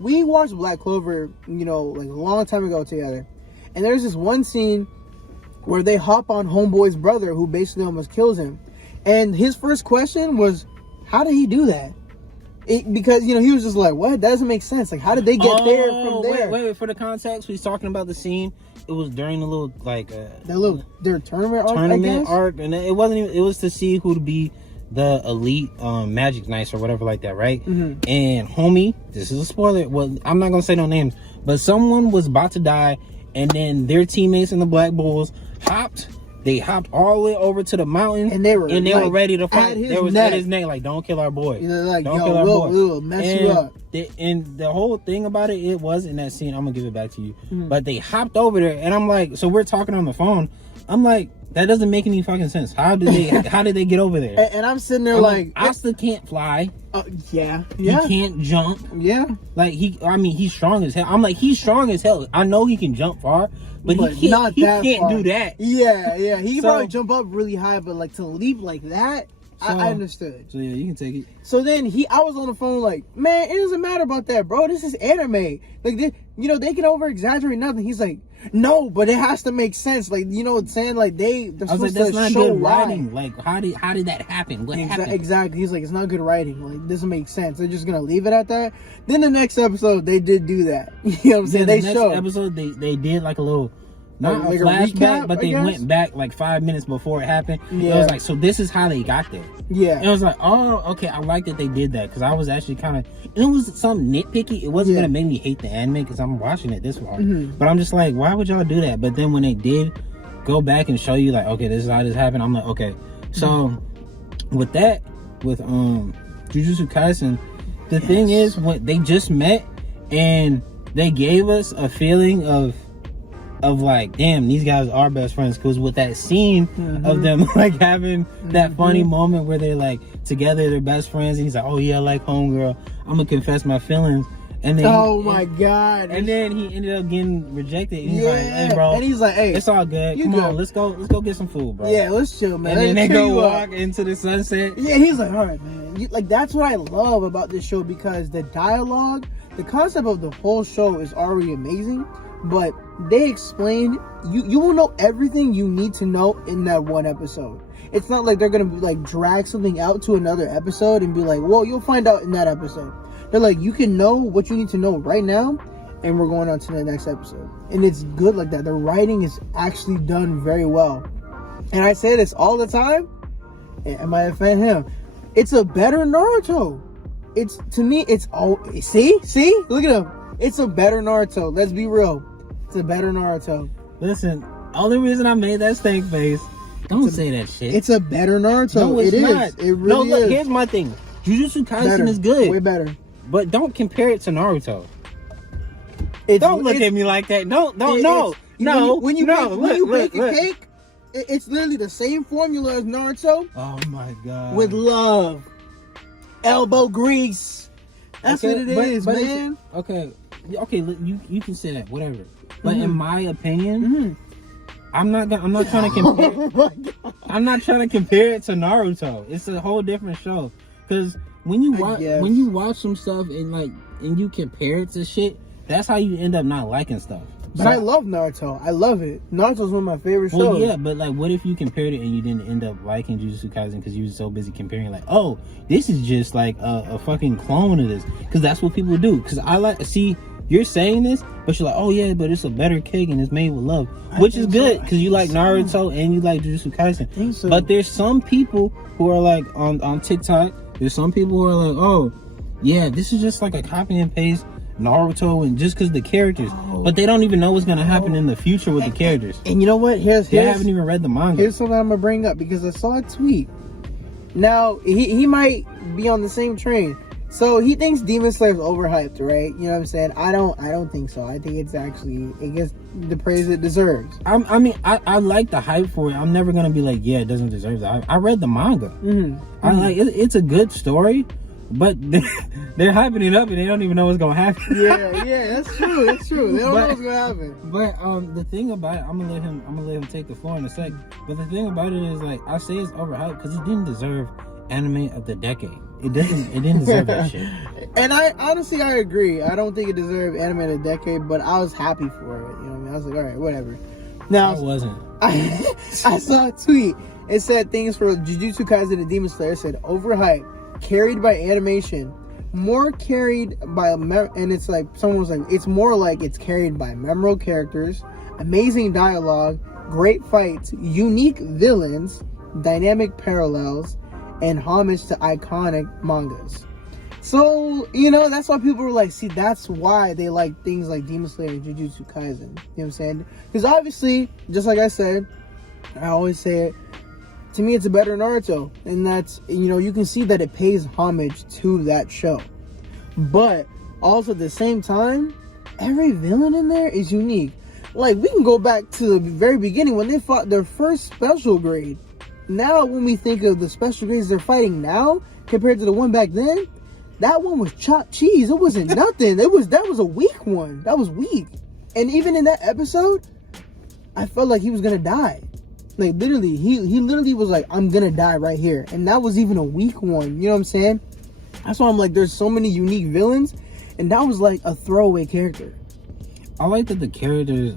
We watched Black Clover, like a long time ago together. And there's this one scene where they hop on Homeboy's brother, who basically almost kills him. And his first question was, how did he do that? Because, he was just like, what? That doesn't make sense. Like, how did they get there from there? Wait, for the context, he's talking about the scene. It was during the little, like... their tournament arc, I guess? And it wasn't even... It was to see who'd be the elite Magic Knights or whatever like that, right? And homie, this is a spoiler. Well, I'm not going to say no names. But someone was about to die. And then their teammates in the Black Bulls hopped all the way over to the mountain, and they were ready to fight. They was at his neck, like, don't kill our boy. Like, don't kill our boy. We'll mess you up. And the whole thing about it was in that scene. I'm gonna give it back to you. But they hopped over there, and I'm like, so we're talking on the phone. I'm like, that doesn't make any fucking sense. How did they get over there? And I'm sitting there like Asta can't fly. Yeah. He can't jump. Yeah. Like he's strong as hell. I'm like, he's strong as hell. I know he can jump far, but he can't do that. Yeah. He can probably jump up really high, but like to leap like that, I understood. So yeah, you can take it. So then I was on the phone like, man, it doesn't matter about that, bro. This is anime. Like, they can over exaggerate nothing. He's like, no, but it has to make sense. Like, you know what I'm saying? Like, they're supposed to show writing. Like, how did that happen? What happened? Exactly. He's like, it's not good writing. Like, it doesn't make sense. They're just gonna leave it at that. Then the next episode, they did do that. You know what I'm saying? The next episode, they did like a little. Not like a flashback, but they went back like 5 minutes before it happened. Yeah. It was like, so this is how they got there. Yeah. And it was like, oh, okay, I like that they did that, because I was actually kind of, it was something nitpicky. It wasn't going to make me hate the anime because I'm watching it this far. But I'm just like, why would y'all do that? But then when they did go back and show you like, okay, this is how this happened, I'm like, okay. So with Jujutsu Kaisen, the thing is, what they just met and they gave us a feeling of like, damn, these guys are best friends, because with that scene of them like having that funny moment where they're like together, they're best friends, and he's like, oh yeah, I like homegirl, I'm gonna confess my feelings, and then my God, and then he ended up getting rejected, and he's like, hey bro, and he's like, hey, it's all good, come on, let's go get some food, bro. Yeah, let's chill, man. And then they go walk into the sunset. Yeah, he's like, all right, man. Like, that's what I love about this show, because the dialogue, the concept of the whole show is already amazing. But they explain, you will know everything you need to know in that one episode. It's not like they're going to like drag something out to another episode and be like, well, you'll find out in that episode. They're like, you can know what you need to know right now, and we're going on to the next episode. And it's good like that. The writing is actually done very well. And I say this all the time, and I might offend him, it's a better Naruto. It's, to me, it's all, see, look at him. It's a better Naruto. Let's be real. It's a better Naruto. Listen, only reason I made that stank face. Don't say that shit. It's a better Naruto. No, it's not. It really is. Here's my thing. Jujutsu Kaisen Better. is good. Way better. But don't compare it to Naruto. Don't look at me like that. No. When you bake a cake, it's literally the same formula as Naruto. Oh my god. With love, elbow grease. That's what it is, man. Okay. You can say that, whatever. But in my opinion, I'm not trying to compare. I'm not trying to compare it to Naruto. It's a whole different show. Because when you watch some stuff and you compare it to shit, that's how you end up not liking stuff. But I love Naruto. I love it. Naruto's one of my favorite shows. Well, yeah, but like, what if you compared it and you didn't end up liking Jujutsu Kaisen because you were so busy comparing, like, oh, this is just like a fucking clone of this? Because that's what people do. Because you're saying this, but you're like, oh yeah, but it's a better cake and it's made with love, which is good because you like Naruto and you like Jujutsu Kaisen. So. But there's some people who are like on TikTok. There's some people who are like, oh, yeah, this is just like a copy and paste Naruto, and just because the characters, but they don't even know what's gonna happen in the future with the characters. And you know what? They haven't even read the manga. Here's something I'm gonna bring up because I saw a tweet. Now he might be on the same train. So he thinks Demon Slayer's overhyped, right? You know what I'm saying? I don't think so. I think it gets the praise it deserves. I like the hype for it. I'm never gonna be like, yeah, it doesn't deserve that. I read the manga. I like it. It's a good story. But they're hyping it up and they don't even know what's gonna happen. Yeah, that's true. They don't know what's gonna happen. But the thing about it, I'm gonna let him take the floor in a sec. But the thing about it is, like, I say it's overhyped because it didn't deserve anime of the decade. It didn't deserve that shit. And I honestly agree. I don't think it deserved anime of the decade, but I was happy for it. You know what I mean? I was like, all right, whatever. Now I wasn't. I saw a tweet. It said things for Jujutsu Kaisen and Demon Slayer. It said overhyped. Carried by animation, more carried by and it's like someone was like, it's more like it's carried by memorable characters, amazing dialogue, great fights, unique villains, dynamic parallels, and homage to iconic mangas. So, you know, that's why people were like, see, that's why they like things like Demon Slayer and Jujutsu Kaisen. You know what I'm saying? Because obviously, just like I said, I always say it, to me, it's a better Naruto, and that's, you know, you can see that it pays homage to that show. But also at the same time, every villain in there is unique. Like, we can go back to the very beginning when they fought their first special grade. Now, when we think of the special grades they're fighting now compared to the one back then, that one was chopped cheese. It wasn't nothing. That was a weak one. That was weak. And even in that episode, I felt like he was gonna die. Like, literally, he literally was like, I'm gonna die right here. And that was even a weak one. You know what I'm saying? That's why I'm like, there's so many unique villains. And that was like a throwaway character. I like that the characters,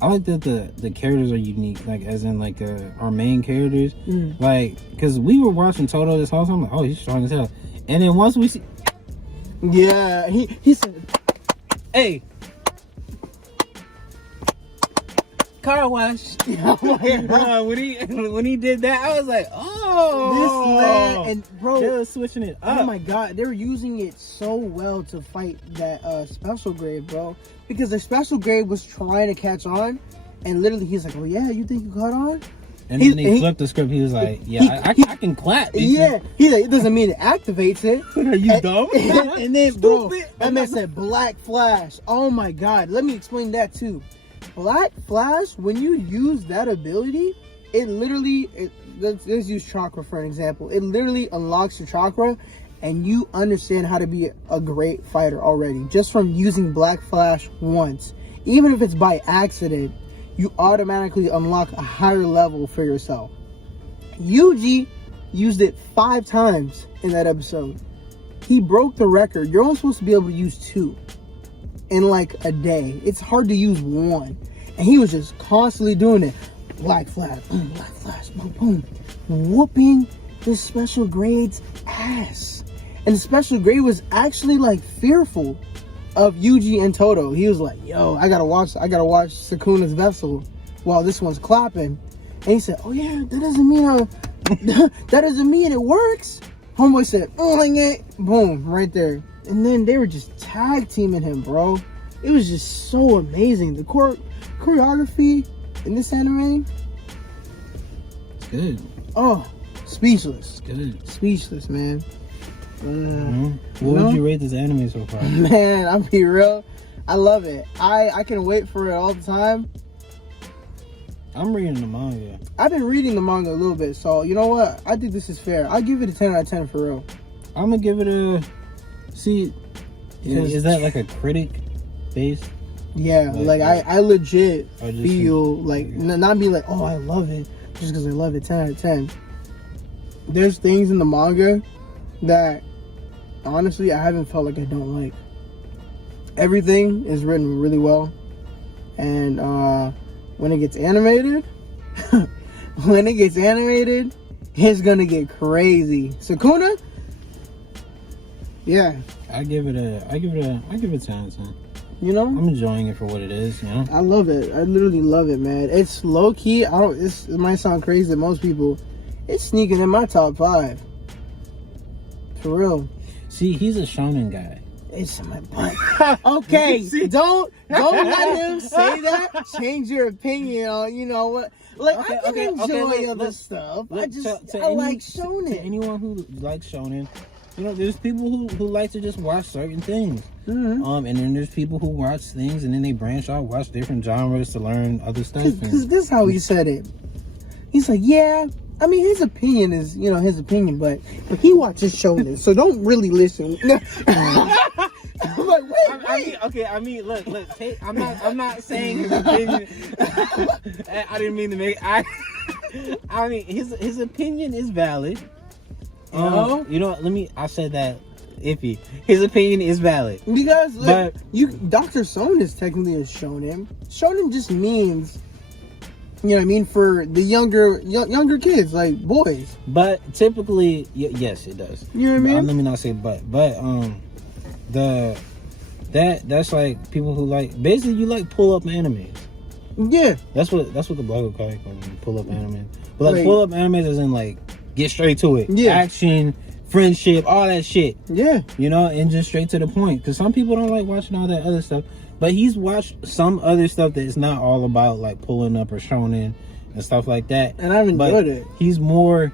the characters are unique. Like, as in, like, our main characters. Like, because we were watching Toto this whole time. I'm like, oh, he's strong as hell. And then once we see... Yeah, he said, hey, car wash. Bro, when he did that, I was like, oh, this man, and bro, they were switching it up. Oh my god, they were using it so well to fight that special grade, bro. Because the special grade was trying to catch on, and literally he's like, oh yeah, you think you caught on? And then he flipped the script. He was like, yeah, I can clap. Yeah, he's like, it doesn't mean it activates it. Are you dumb? And then, bro, that man said Black Flash. Oh my god, let me explain that too. Black Flash, when you use that ability, it literally, let's use chakra for an example. It literally unlocks your chakra, and you understand how to be a great fighter already just from using Black Flash once. Even if it's by accident, you automatically unlock a higher level for yourself. Yuji used it 5 times in that episode. He broke the record. You're only supposed to be able to use 2 in like a day. It's hard to use 1. And he was just constantly doing it. Black Flash, boom, boom. Whooping the special grade's ass. And the special grade was actually like fearful of Yuji and Toto. He was like, yo, I gotta watch Sukuna's vessel while this one's clapping. And he said, oh yeah, that doesn't mean it works. Homeboy said, boom, right there. And then they were just tag teaming him, bro. It was just so amazing. The choreography in this anime. It's good. Oh, speechless. It's good. Speechless, man. What would you rate this anime so far? Man, I'll be real. I love it. I can wait for it all the time. I'm reading the manga. I've been reading the manga a little bit, so you know what? I think this is fair. I give it a 10 out of 10 for real. I'm gonna give it a. See, is that like a critic base? Yeah, like I legit just feel like not be like, oh, I love it just because I love it. 10 out of 10. There's things in the manga that honestly I haven't felt like I don't like. Everything is written really well, and when it gets animated, it's gonna get crazy. Sukuna, yeah, I give it a 10 out of 10. You know, I'm enjoying it for what it is. You know, I love it. I literally love it, man. It's low key. It might sound crazy to most people. It's sneaking in my top 5. For real. See, he's a shonen guy. It's in my butt. Okay, don't let him say that. Change your opinion on, you know what? Like, I can enjoy other stuff. I like shonen. To anyone who likes shonen, you know, there's people who like to just watch certain things. Mm-hmm. And then there's people who watch things and then they branch out, watch different genres to learn other stuff. Because this is how he said it. He's like, yeah. I mean, his opinion is, you know, his opinion, but he watches shonen, so don't really listen. I'm like, wait. I mean, look. I'm not saying his opinion. I didn't mean to make. I mean, his opinion is valid. You know, I said that iffy. His opinion is valid because, Dr. Stone is technically a shonen. Shonen just means, you know what I mean, for the younger kids, like boys. But typically, yes, it does. You know what I mean? Let me not say but that's like people who like, basically you like pull up animes. Yeah, that's what the blog will call it, pull up animes. But like pull up animes as in like get straight to it. Yeah, action, friendship, all that shit. Yeah, you know, and just straight to the point. Because some people don't like watching all that other stuff. But he's watched some other stuff that is not all about like pulling up or shonen and stuff like that. And I've enjoyed it. He's more,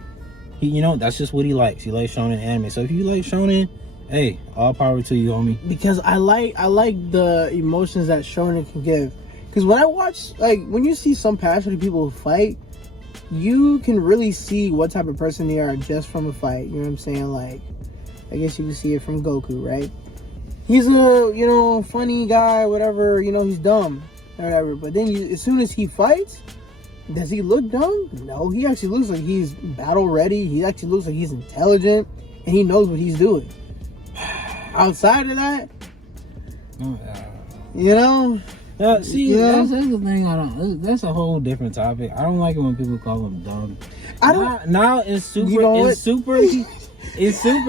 you know, that's just what he likes. He likes shonen anime. So if you like shonen, hey, all power to you, homie. Because I like the emotions that shonen can give. Because when I watch, like, when you see some passionate people fight, you can really see what type of person they are just from a fight. You know what I'm saying? Like, I guess you can see it from Goku, right? He's a, you know, funny guy, whatever, you know, he's dumb, whatever. But then as soon as he fights, does he look dumb? No, he actually looks like he's battle ready. He actually looks like he's intelligent and he knows what he's doing. Outside of that, you know? See, that's the thing. That's a whole different topic. I don't like it when people call him dumb. Now in Super, you know in Super,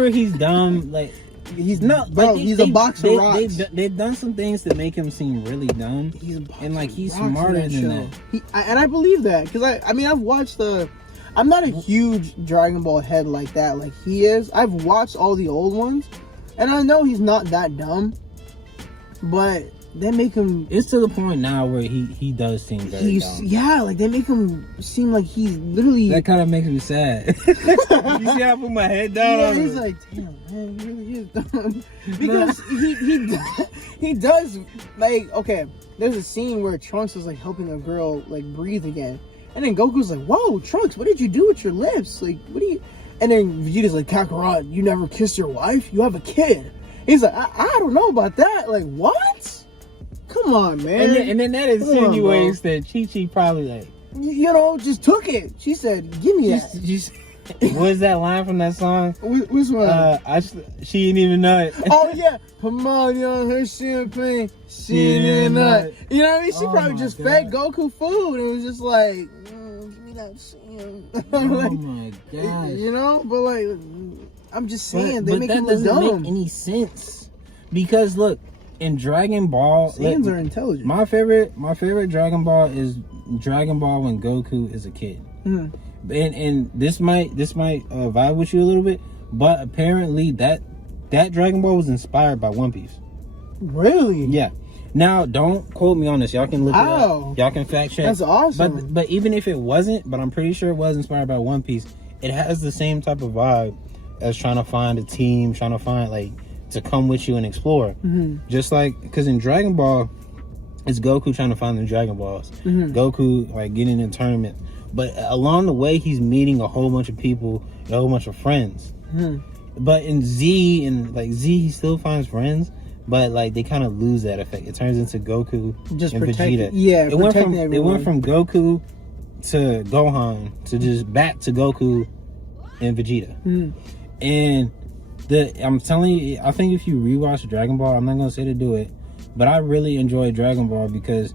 he's dumb. Like, he's not, bro. He's a box of rocks. They've done some things to make him seem really dumb, and like he's smarter than that. And I believe that because I mean I've watched I'm not a huge Dragon Ball head like that, like he is. I've watched all the old ones, and I know he's not that dumb, but they make him. It's to the point now where he does seem very dumb. Yeah, like they make him seem like he's literally. That kind of makes me sad. You see how I put my head down? Yeah, he's like, damn, man, he really is dumb. Because he does, like, okay, there's a scene where Trunks is like helping a girl like breathe again, and then Goku's like, whoa, Trunks, what did you do with your lips? Like, what do you? And then Vegeta's like, Kakarot, you never kissed your wife? You have a kid. He's like, I don't know about that. Like, what? Come on, man. And then that insinuates that Chi-Chi probably like, you know, just took it. She said, give me that. What's that line from that song? Which one? She didn't even know it. Oh, yeah. Pomade on her champagne. She didn't know it. You know what I mean? She probably just fed Goku food and was just like, give me that shit. Oh, my gosh. You know? But, like, I'm just saying, they make him dumb. But that doesn't make any sense. Because, look, in Dragon Ball, Saiyans are intelligent. My favorite Dragon Ball is Dragon Ball when Goku is a kid. Mm-hmm. And this might vibe with you a little bit, But apparently that Dragon Ball was inspired by One Piece. Really? Yeah. Now, don't quote me on this. Y'all can look it up. Y'all can fact check. That's awesome. But even if it wasn't, but I'm pretty sure it was inspired by One Piece, it has the same type of vibe as trying to find a team, trying to find, like, to come with you and explore. Just like, because in Dragon Ball, it's Goku trying to find the Dragon Balls. Goku, like, getting in tournament. But along the way, he's meeting a whole bunch of people, a whole bunch of friends. But in Z, he still finds friends. But like they kind of lose that effect. It turns into Goku just and Vegeta. Yeah, it went from Goku to Gohan to just back to Goku and Vegeta. And I'm telling you, I think if you rewatch Dragon Ball, I'm not gonna say to do it, but I really enjoyed Dragon Ball because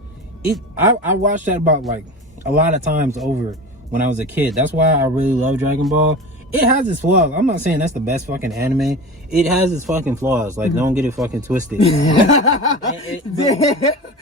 I watched that about like a lot of times over when I was a kid. That's why I really love Dragon Ball. It has its flaws. I'm not saying that's the best fucking anime. It has its fucking flaws. Like, don't get it fucking twisted.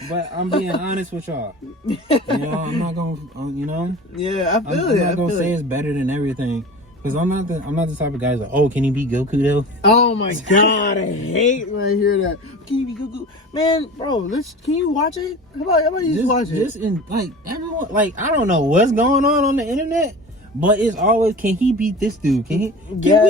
But I'm being honest with y'all. You know, I'm not gonna, you know. Yeah, I feel I'm it. not gonna say it's better than everything. Because I'm not the type of guy that's like, oh, can he beat Goku though? Oh my god, I hate when I hear that. Can you beat Goku? Man, bro, can you watch it? How about you just watch it? Just in, like, everyone, like, I don't know what's going on the internet. But it's always, can he beat this dude? Can we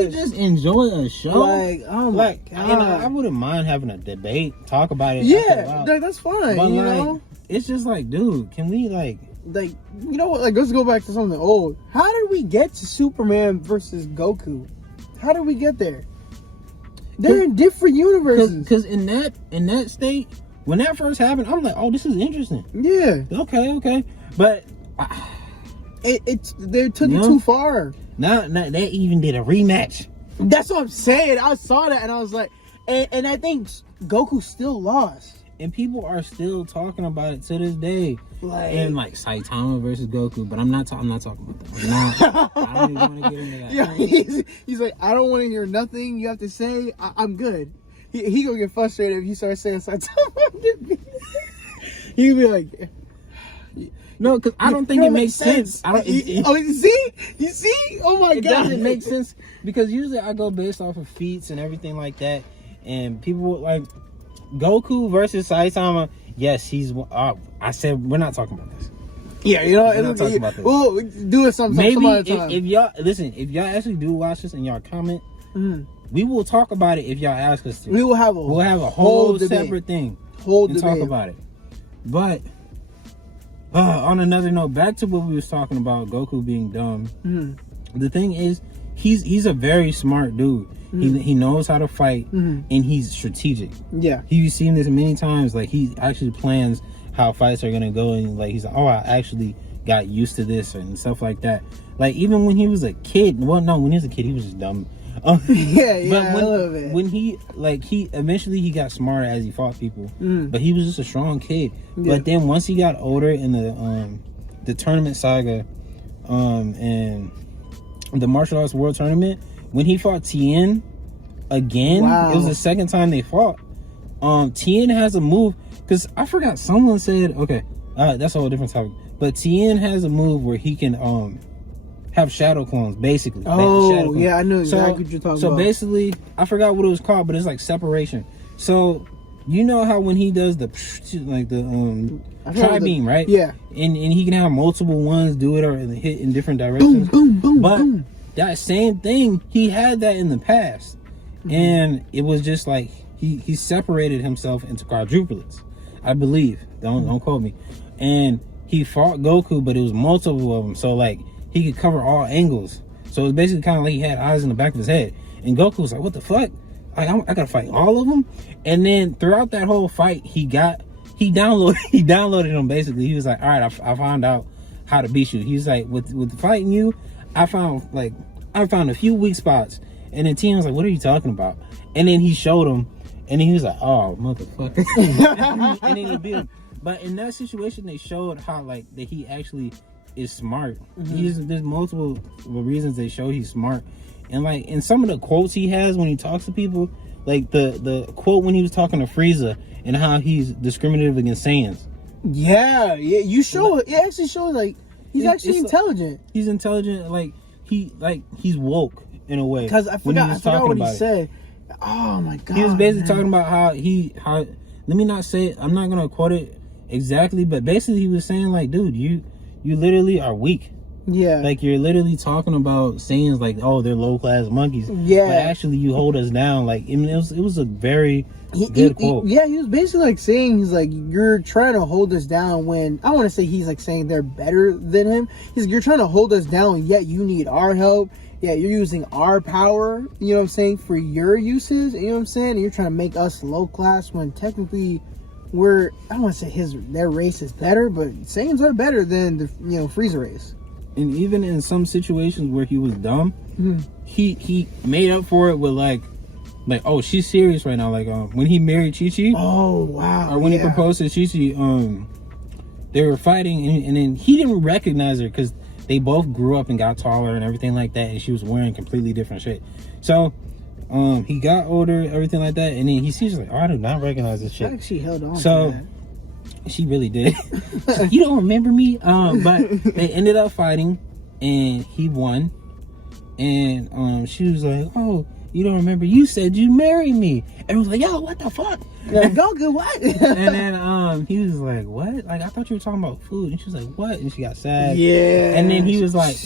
just enjoy a show? Like, oh my god. And I wouldn't mind having a debate, talk about it. Yeah, that's fine. But you like, know, it's just like, dude, can we like, you know what? Like, let's go back to something old. How did we get to Superman versus Goku? How did we get there? They're in different universes. Because in that state, when that first happened, I'm like, oh, this is interesting. Yeah. Okay, but. They took it too far. Now they even did a rematch. That's what I'm saying. I saw that and I was like, and I think Goku still lost. And people are still talking about it to this day. And like Saitama versus Goku, but I'm not talking about that. I don't even want to get into that. Yeah, he's like, I don't want to hear nothing you have to say. I'm good. He gonna get frustrated if he starts saying Saitama. He'd be like. No, because I don't think it makes sense. You see? Oh my god. It doesn't make sense because usually I go based off of feats and everything like that. And people like Goku versus Saitama. Yes, he's. I said we're not talking about this. Yeah, you know, we're not talking about this. We'll do it some Maybe time. if y'all listen, if y'all actually do watch this and y'all comment, we will talk about it if y'all ask us to. We'll have a whole separate thing. Talk about it. But. On another note, back to what we was talking about, Goku being dumb. The thing is, he's a very smart dude. He knows how to fight, and he's strategic. Yeah, you've seen this many times. Like he actually plans how fights are gonna go, and like he's like, oh, I actually got used to this and stuff like that. Like even when he was a kid, when he was a kid, he was just dumb. Yeah, I love it. When he eventually he got smarter as he fought people, but he was just a strong kid. Yeah. But then once he got older in the tournament saga, and the martial arts world tournament, when he fought Tien again, it was the second time they fought. Tien has a move because I forgot someone said that's a whole different topic. But Tien has a move where he can have shadow clones, basically. Oh, yeah, I know exactly what you're talking about. So basically, I forgot what it was called, but it's like separation. So you know how when he does the tri-beam, right? Yeah. And he can have multiple ones do it or hit in different directions. Boom, but boom. That same thing, he had that in the past. And it was just like he separated himself into quadruplets, I believe. Don't quote me. And he fought Goku, but it was multiple of them. So like he could cover all angles. So it's basically kind of like he had eyes in the back of his head. And Goku was like, what the fuck? I gotta fight all of them? And then throughout that whole fight, he downloaded them basically. He was like, all right, I found out how to beat you. He's like, with fighting you, I found a few weak spots. And then Tien was like, what are you talking about? And then he showed him, and then he was like, oh, motherfucker. And then he beat him. But in that situation, they showed how like that he actually is smart. There's multiple reasons they show he's smart. And like in some of the quotes he has when he talks to people, like the quote when he was talking to Frieza and how he's discriminative against Saiyans. Yeah, you show it. It actually shows like he's actually intelligent. He's intelligent. Like he's woke. in a way. Because I forgot what he said. Oh my god. He was basically talking about how let me not say it, I'm not gonna quote it exactly, but basically he was saying like, dude, you literally are weak. Yeah. Like, you're literally talking about sayings like, oh, they're low class monkeys. Yeah. But actually you hold us down. Like, I mean, it was a very good quote. He was basically like saying, he's like, you're trying to hold us down when, I want to say he's like saying they're better than him. He's like, you're trying to hold us down, yet you need our help. Yeah, you're using our power, you know what I'm saying, for your uses, you know what I'm saying? And you're trying to make us low class when technically I don't want to say their race is better, but Saiyans are better than the, Frieza race. And even in some situations where he was dumb, he made up for it with like, oh, she's serious right now. Like, when he married Chi-Chi. Oh, wow. Or when he proposed to Chi-Chi, they were fighting, and then he didn't recognize her because they both grew up and got taller and everything like that, and she was wearing completely different shit. So, he got older, everything like that, and then he sees like, oh, I do not recognize this shit. I actually held on to that. She really did. Like, you don't remember me? But they ended up fighting, and he won. And she was like, oh, you don't remember? You said you married me. And was like, yo, what the fuck? Like, Goku, what? And then he was like, what? Like, I thought you were talking about food. And she was like, what? And she got sad. Yeah. And then he was like,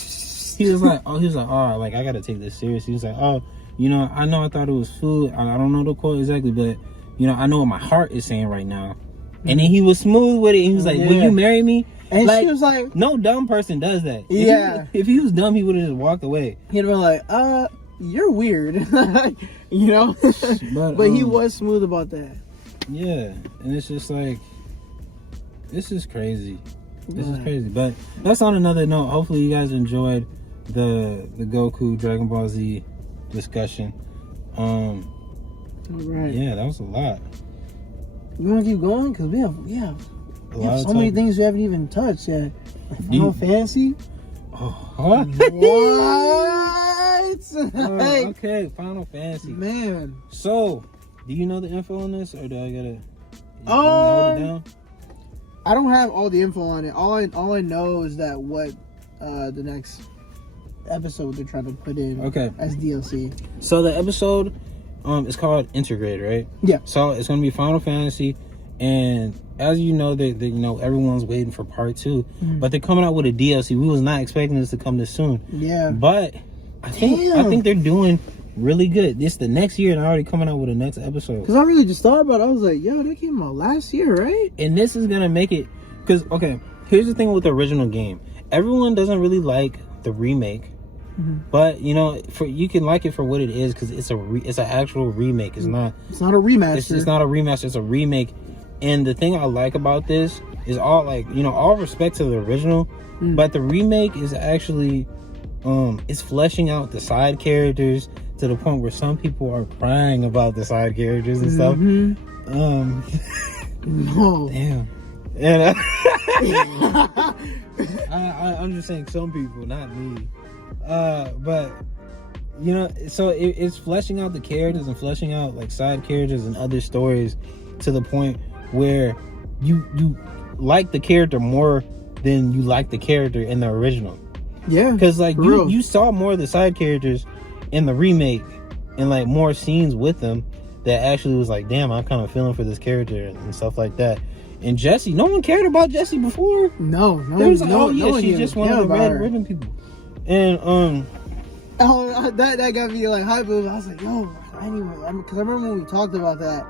oh, like, I gotta take this serious. He was like, oh, I know I thought it was food. I don't know the quote exactly, but I know what my heart is saying right now. And then he was smooth with it. He was like, will you marry me? And she was like, no dumb person does that. If he was dumb, he would have just walked away. He'd been like, you're weird. But he was smooth about that. Yeah. And it's just like, this is crazy. This is crazy. But that's on another note. Hopefully you guys enjoyed the Goku Dragon Ball Z discussion. All right. Yeah, that was a lot. You want to keep going? Because we have so many things we haven't even touched yet. Final Fantasy? Oh, what? What? Hey. Okay, Final Fantasy. Man. So, do you know the info on this, or do I gotta hold it down? I don't have all the info on it. All I know is that what the next episode they're trying to put in as DLC. So the episode it's called Integrate, right? Yeah. So it's gonna be Final Fantasy, and as you know, they everyone's waiting for part 2, but they're coming out with a DLC. We was not expecting this to come this soon. Yeah. But I think they're doing really good. This the next year, and they're already coming out with the next episode. Because I really just thought about it. I was like, yo, they came out last year, right? And this is gonna make it. Because here's the thing with the original game. Everyone doesn't really like the remake. But you can like it for what it is, because it's an actual remake. It's not a remaster. It's not a remaster. It's a remake. And the thing I like about this is all respect to the original, but the remake is actually it's fleshing out the side characters to the point where some people are crying about the side characters and stuff. No. Damn. And I'm just saying some people, not me. But so it's fleshing out the characters and fleshing out like side characters and other stories to the point where you like the character more than you like the character in the original. Yeah, because like you saw more of the side characters in the remake and like more scenes with them that actually was like, damn, I'm kind of feeling for this character and stuff like that. And Jessie, no one cared about Jessie before. No, they was like, she's just one of the red ribbon people. And that got me like hype. I was like, yo, anyway, because I remember when we talked about that,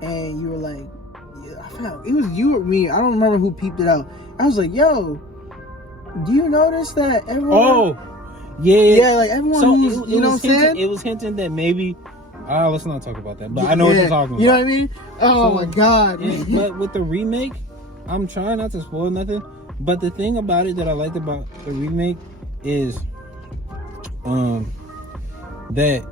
and you were like, I forgot, it was you or me. I don't remember who peeped it out. I was like, yo, do you notice that everyone? Oh, yeah, like everyone. So who's, you know what I'm saying? It was hinting that maybe. Let's not talk about that. But I know what you're talking about. You know what I mean? Oh my god. Yeah, but with the remake, I'm trying not to spoil nothing. But the thing about it that I liked about the remake is that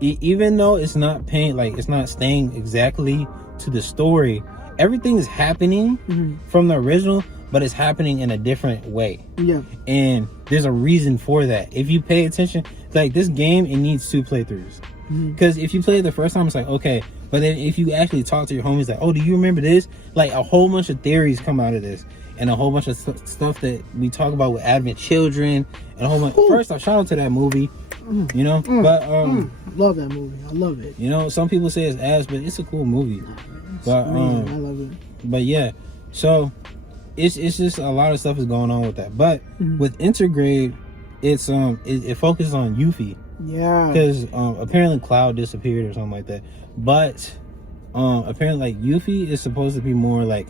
even though it's not it's not staying exactly to the story, everything is happening from the original, but it's happening in a different way. Yeah. And there's a reason for that. If you pay attention, like this game, it needs 2 playthroughs. Because if you play it the first time, it's like, okay. But then if you actually talk to your homies, like, oh, do you remember this? Like a whole bunch of theories come out of this. And a whole bunch of stuff that we talk about with Advent Children. And a whole bunch. First off, shout out to that movie. You know, but love that movie. I love it. You know, some people say it's ass, but it's a cool movie. But I love it. But yeah, so it's just a lot of stuff is going on with that. But with Intergrade, it's it focuses on Yuffie. Yeah. Because apparently Cloud disappeared or something like that. But apparently like Yuffie is supposed to be more like,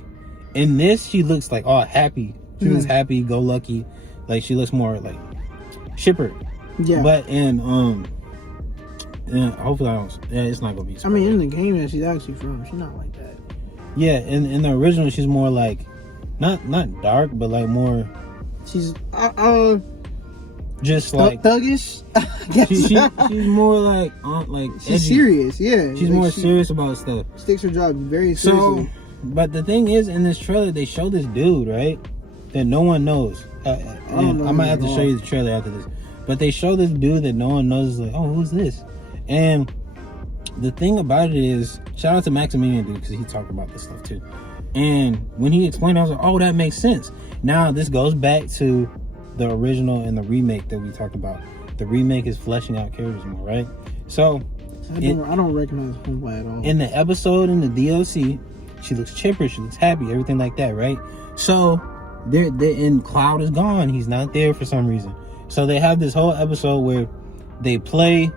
in this she looks like all happy. She looks happy, go lucky. Like she looks more like shipper. Yeah. But in hopefully it's not gonna be. I mean, in the game that she's actually from, she's not like that. Yeah, in the original, she's more like not dark, but like more. She's just like thuggish. I guess. She's more like she's edgy. serious. Yeah, she's like more serious about stuff. Sticks her job very seriously. So, but the thing is, in this trailer, they show this dude, right, that no one knows. And I might have to show you the trailer after this. But they show this dude that no one knows. Like, oh, who's this? And the thing about it is, shout out to Maximilian dude, because he talked about this stuff too. And when he explained, I was like, oh, that makes sense. Now this goes back to the original and the remake that we talked about. The remake is fleshing out characters more, right? So I don't recognize Homeboy at all. In the episode in the DLC, she looks chipper, she looks happy, everything like that, right? So they're in Cloud is gone. He's not there for some reason. So they have this whole episode where they play.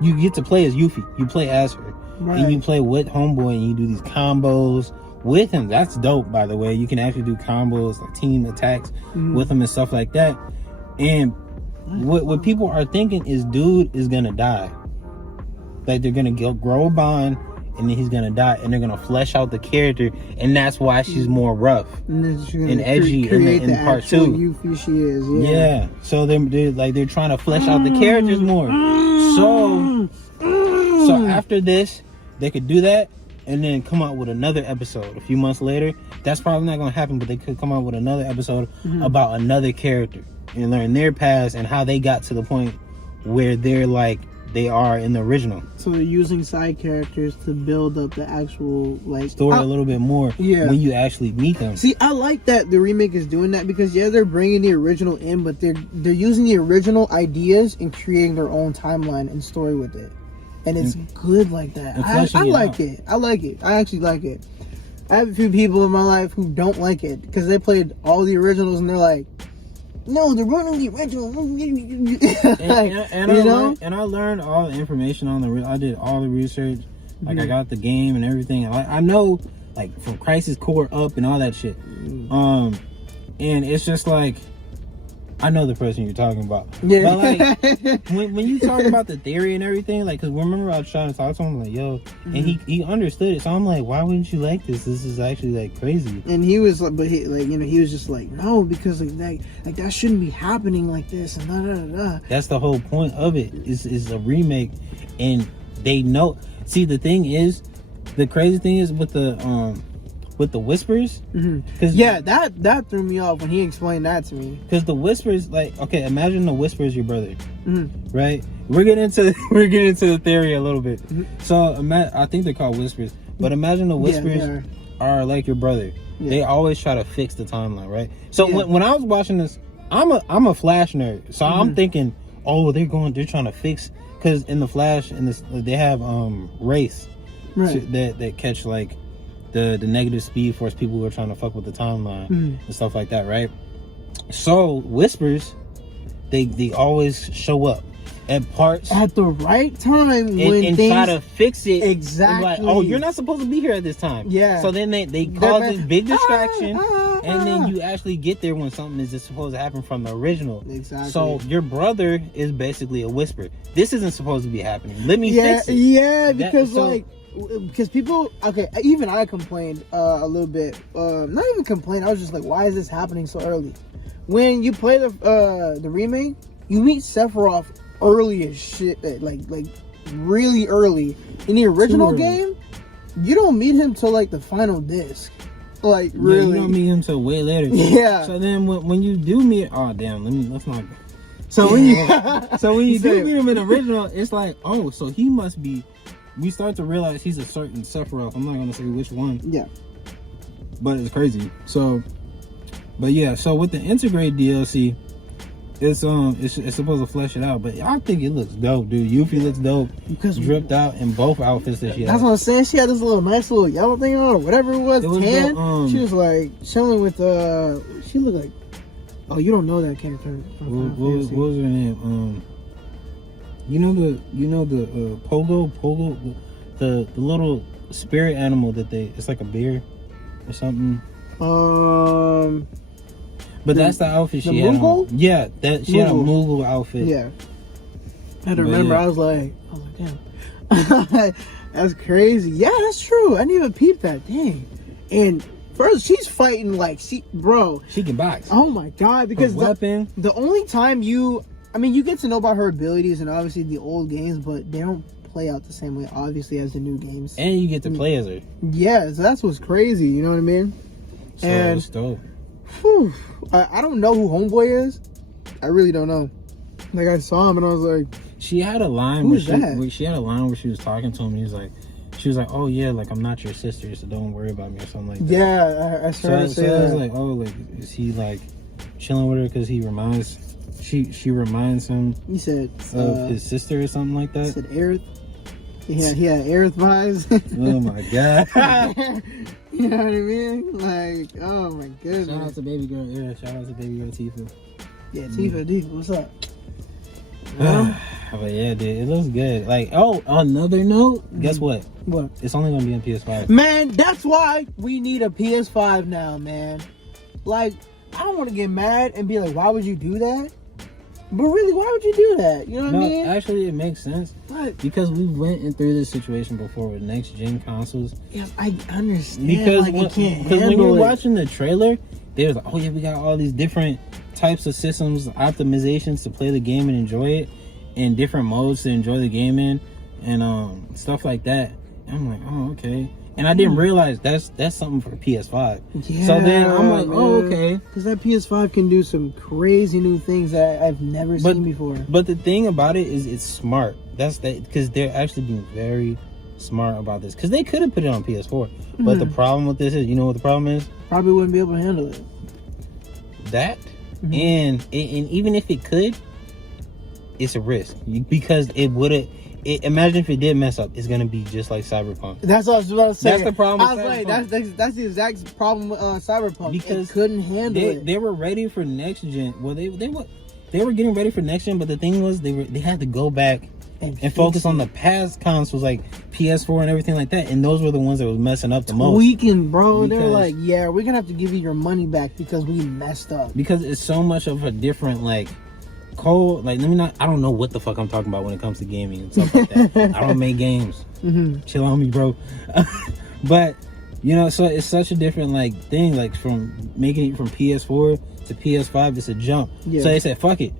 You get to play as Yuffie. You play as her. Right. And you play with Homeboy and you do these combos with him. That's dope, by the way. You can actually do combos, like team attacks with him and stuff like that. And what people are thinking is dude is gonna die. Like they're gonna grow a bond and then he's gonna die and they're gonna flesh out the character, and that's why she's more rough and edgy in part 2. Yuffie she is, yeah. So they're trying to flesh out the characters more. So after this, they could do that and then come out with another episode a few months later. That's probably not gonna happen, but they could come out with another episode about another character and learn their past and how they got to the point where they're like they are in the original. So they're using side characters to build up the actual story a little bit more when you actually meet them. See, I like that the remake is doing that, because they're bringing the original in, but they're using the original ideas and creating their own timeline and story with it. And it's good like that. I like it. I like it. I actually like it. I have a few people in my life who don't like it because they played all the originals and they're like, no, they're running the original. And I learned all the information on I did all the research. Like I got the game and everything. I know like from Crisis Core up and all that shit. And it's just like I know the person you're talking about. Yeah. But like when you talk about the theory and everything, like, cause remember I was trying to talk to him like, yo, and he understood it. So I'm like, why wouldn't you like this? This is actually like crazy. And he was like, but he was just like, no, because that shouldn't be happening like this and da da da. That's the whole point of it. Is a remake, and they know. See, the thing is, the crazy thing is with the whispers, because that threw me off when he explained that to me. Because the whispers, like, okay, imagine the whisper is your brother, right? We're getting into the theory a little bit. So I think they're called whispers, but imagine the whispers are like your brother. They always try to fix the timeline, right? So when I was watching this, I'm a Flash nerd, so I'm thinking, oh, they're trying to fix, because in the Flash in this they have race that catch like the negative speed force people who are trying to fuck with the timeline and stuff like that, right? So whispers, they always show up at parts at the right time and try to fix it. Exactly. Like, oh, you're not supposed to be here at this time. Yeah. So then they cause this big distraction, and then you actually get there when something is just supposed to happen from the original. Exactly. So your brother is basically a whisper. This isn't supposed to be happening. Let me fix it. Yeah, because people, okay, even I complained a little bit. Not even complained. I was just like, why is this happening so early? When you play the remake, you meet Sephiroth early as shit, like really early. In the original game, you don't meet him till like the final disc. Like really, you don't meet him till way later. Yeah. So then when you do meet, oh damn, let's not. So when you do meet him in the original, it's like, oh, so he must be. We start to realize he's a certain Sephiroth. I'm not gonna say which one. Yeah. But it's crazy. So, but yeah. So with the Integrate DLC, it's supposed to flesh it out, but I think it looks dope, dude. Yuffie looks dope because dripped out in both outfits that she had. That's what I'm saying. She had this nice little yellow thing on, or whatever it was. Tan. She was like chilling with she looked like. Oh, you don't know that character. What was her name? You know the Pogo, the little spirit animal that it's like a bear or something. But that's the outfit she had on. Yeah, she had a Moogle outfit. Yeah. I had to remember. Yeah. I was like, damn. That's crazy. Yeah, that's true. I didn't even peep that. Dang. And first, she's fighting like she can box. Oh my god! Because the only time you get to know about her abilities and obviously the old games, but they don't play out the same way, obviously, as the new games. And you get to play as her. Yeah, so that's what's crazy. You know what I mean? So it's dope. Whew, I don't know who Homeboy is. I really don't know. Like, I saw him and I was like, she had a line where she was talking to him. And she was like, oh yeah, like I'm not your sister, so don't worry about me or something like that. Yeah, I started to say that. I was like, oh, like is he like chilling with her because she reminds him? He said of his sister or something like that. He said Aerith. Yeah, he had Aerith vibes. Oh my god. You know what I mean? Like, oh my goodness. Shout out to baby girl. Yeah, shout out to baby girl Tifa. Yeah, Tifa, dude, what's up? But yeah, dude, it looks good. Like, on another note, guess what? What? It's only gonna be on PS5. Man, that's why we need a PS5 now, man. Like, I don't want to get mad and be like, why would you do that? But really, why would you do that? You know what I mean? Actually, it makes sense. What? Because we went through this situation before with next gen consoles. Yeah, I understand. Because when you're watching the trailer, they was like, oh yeah, we got all these different types of systems, optimizations to play the game and enjoy it, and different modes to enjoy the game in, and stuff like that. And I'm like, oh, okay. And I didn't realize that's something for PS5. Yeah, so then I'm like, oh, okay. Because that PS5 can do some crazy new things that I've never seen before. But the thing about it is it's smart. That's because they're actually being very smart about this. Because they could have put it on PS4. But the problem with this is, you know what the problem is? Probably wouldn't be able to handle it. That, and even if it could, it's a risk. Because it would have... imagine if it did mess up, it's gonna be just like Cyberpunk. That's what I was about to say. That's the problem. I was like, that's the exact problem with Cyberpunk. Because it couldn't handle it. They were ready for next gen. Well, they were getting ready for next gen, but the thing was they had to go back and focus on the past consoles like PS4 and everything like that. And those were the ones that was messing up the most. Tweaking, bro. They're like, yeah, we're gonna have to give you your money back because we messed up. Because it's so much of a different I don't know what the fuck I'm talking about when it comes to gaming and stuff like that. I don't make games. Chill on me, bro. But so it's such a different thing, from making it from PS4 to PS5. It's a jump. So they said, fuck it,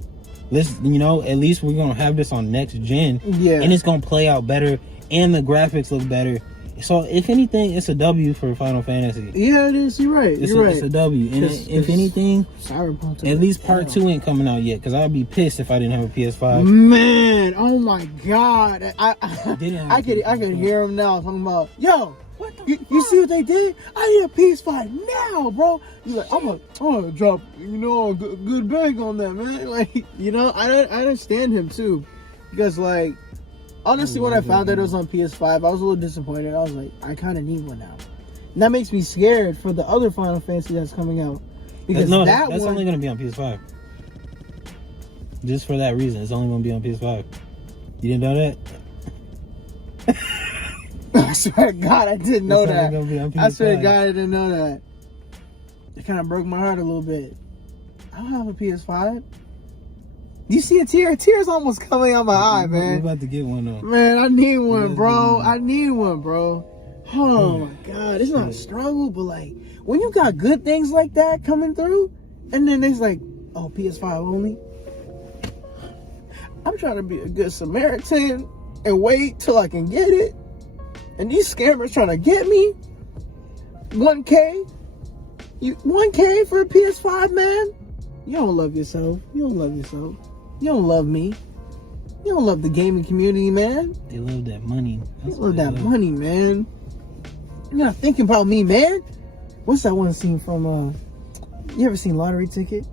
let's at least we're gonna have this on next gen, and it's gonna play out better and the graphics look better. So if anything, it's a W for Final Fantasy. Yeah, it is. You're right. It's a W. And if anything, Cyberpunk, at least part 2 ain't coming out yet. Because I'd be pissed if I didn't have a PS5. Man, oh my god, I could hear him now talking about, yo, you see what they did? I need a PS5 now, bro. He's like, I'm gonna drop a good bag on that, man. I understand him too, because honestly, when I found that it was on PS5, I was a little disappointed. I was like, I kind of need one now. And that makes me scared for the other Final Fantasy that's coming out. Because that's only going to be on PS5. Just for that reason, it's only going to be on PS5. You didn't know that? I swear to God, I didn't know that. Gonna be on PS5. I swear to God, I didn't know that. It kind of broke my heart a little bit. I don't have a PS5. You see a tear? A tear's almost coming out my eye, man. We're about to get one, though. Man, I need one, bro. I need one, bro. Oh, my God. It's not a struggle, but, when you got good things like that coming through, and then it's like, oh, PS5 only? I'm trying to be a good Samaritan and wait till I can get it. And these scammers trying to get me. 1K? 1K for a PS5, man? You don't love yourself. You don't love yourself. You don't love me. You don't love the gaming community, man. They love that money. They love that money, man. You're not thinking about me, man. What's that one scene from, you ever seen Lottery Ticket?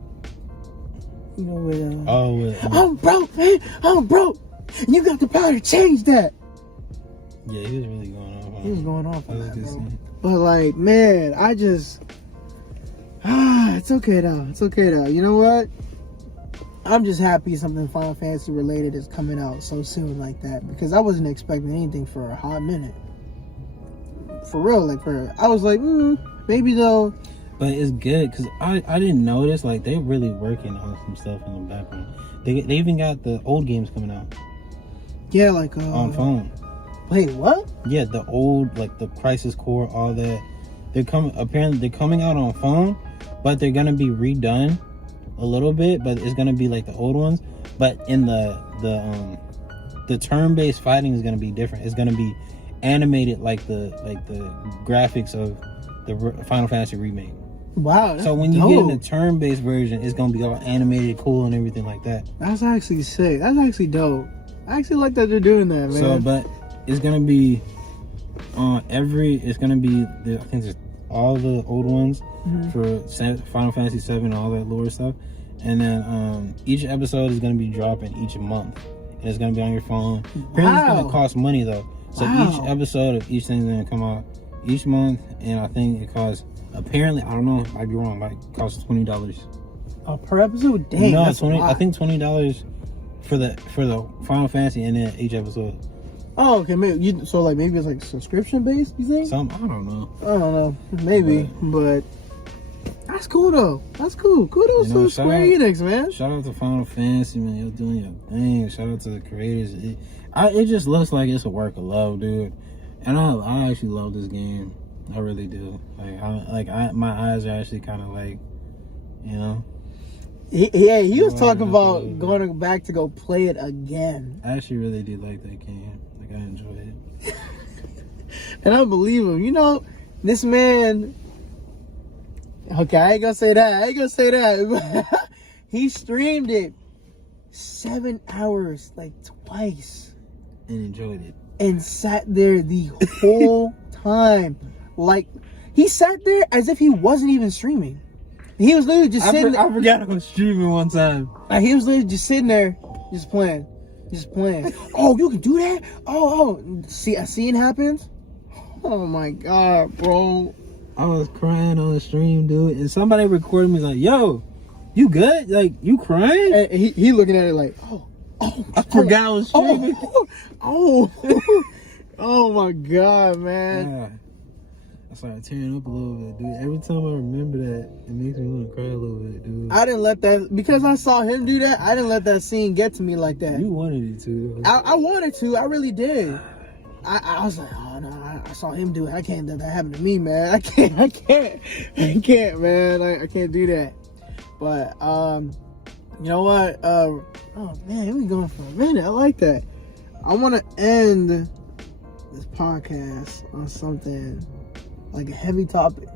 You know, with I'm broke, man. I'm broke. And you got the power to change that. Yeah, he was really going off. He was going off on That was that, a good bro. scene. But like, man, I just it's okay though. It's okay though. You know what? I'm just happy something Final Fantasy related is coming out so soon like that, because I wasn't expecting anything for a hot minute. For real, like I was like, maybe though. But it's good because I didn't notice, like, they're really working on some stuff in the background. They even got the old games coming out. Yeah, like on phone. Wait, what? Yeah, the old, like the Crisis Core, all that. Apparently they're coming out on phone, but they're gonna be redone a little bit, but it's gonna be like the old ones. But in the turn-based fighting is gonna be different. It's gonna be animated like the graphics of the Final Fantasy remake. Wow. So when you get in the turn-based version, it's gonna be all animated, cool, and everything like that. That's actually sick. That's actually dope. I actually like that they're doing that, man. So, but it's gonna be it's gonna be I think there's all the old ones for Final Fantasy 7 and all that lore stuff, and then each episode is gonna be dropping each month, and it's gonna be on your phone. Apparently, it's gonna cost money though. So each episode of each thing's gonna come out each month, and I think it costs. Apparently, I don't know. I might be wrong. But it costs $20. Per episode? Dang, no, that's 20. a lot. I think $20 for the Final Fantasy, and then each episode. Oh, okay. Maybe it's like subscription based. You think? I don't know. I don't know. Maybe, but that's cool though. That's cool. Kudos to Square Enix, man. Shout out to Final Fantasy, man. You're doing your thing. Shout out to the creators. It just looks like it's a work of love, dude. And I actually love this game. I really do. My eyes are actually kind of like, you know. He was talking about going back to go play it again. I actually really do like that game. Like, I enjoy it. And I believe him. You know, this man. Okay, I ain't gonna say that. He streamed it 7 hours, like twice, and enjoyed it. And sat there the whole time. Like, he sat there as if he wasn't even streaming. He was literally just sitting there. I forgot I was streaming one time. He was literally just sitting there, just playing. Oh, you can do that? Oh. See, a scene happens? Oh my God, bro. I was crying on the stream, dude. And somebody recorded me like, yo, you good? Like, you crying? And he looking at it like, I forgot I was streaming. Oh my God, man. Yeah. I started tearing up a little bit, dude. Every time I remember that, it makes me want to cry a little bit, dude. I didn't let that, because I saw him do that, I didn't let that scene get to me like that. You wanted it to. I wanted to. I really did. I was like, oh no, I saw him do it. I can't let that happen to me, man. I can't, man. I can't do that. But, you know what? Oh man, we going for a minute. I like that. I want to end this podcast on something like a heavy topic.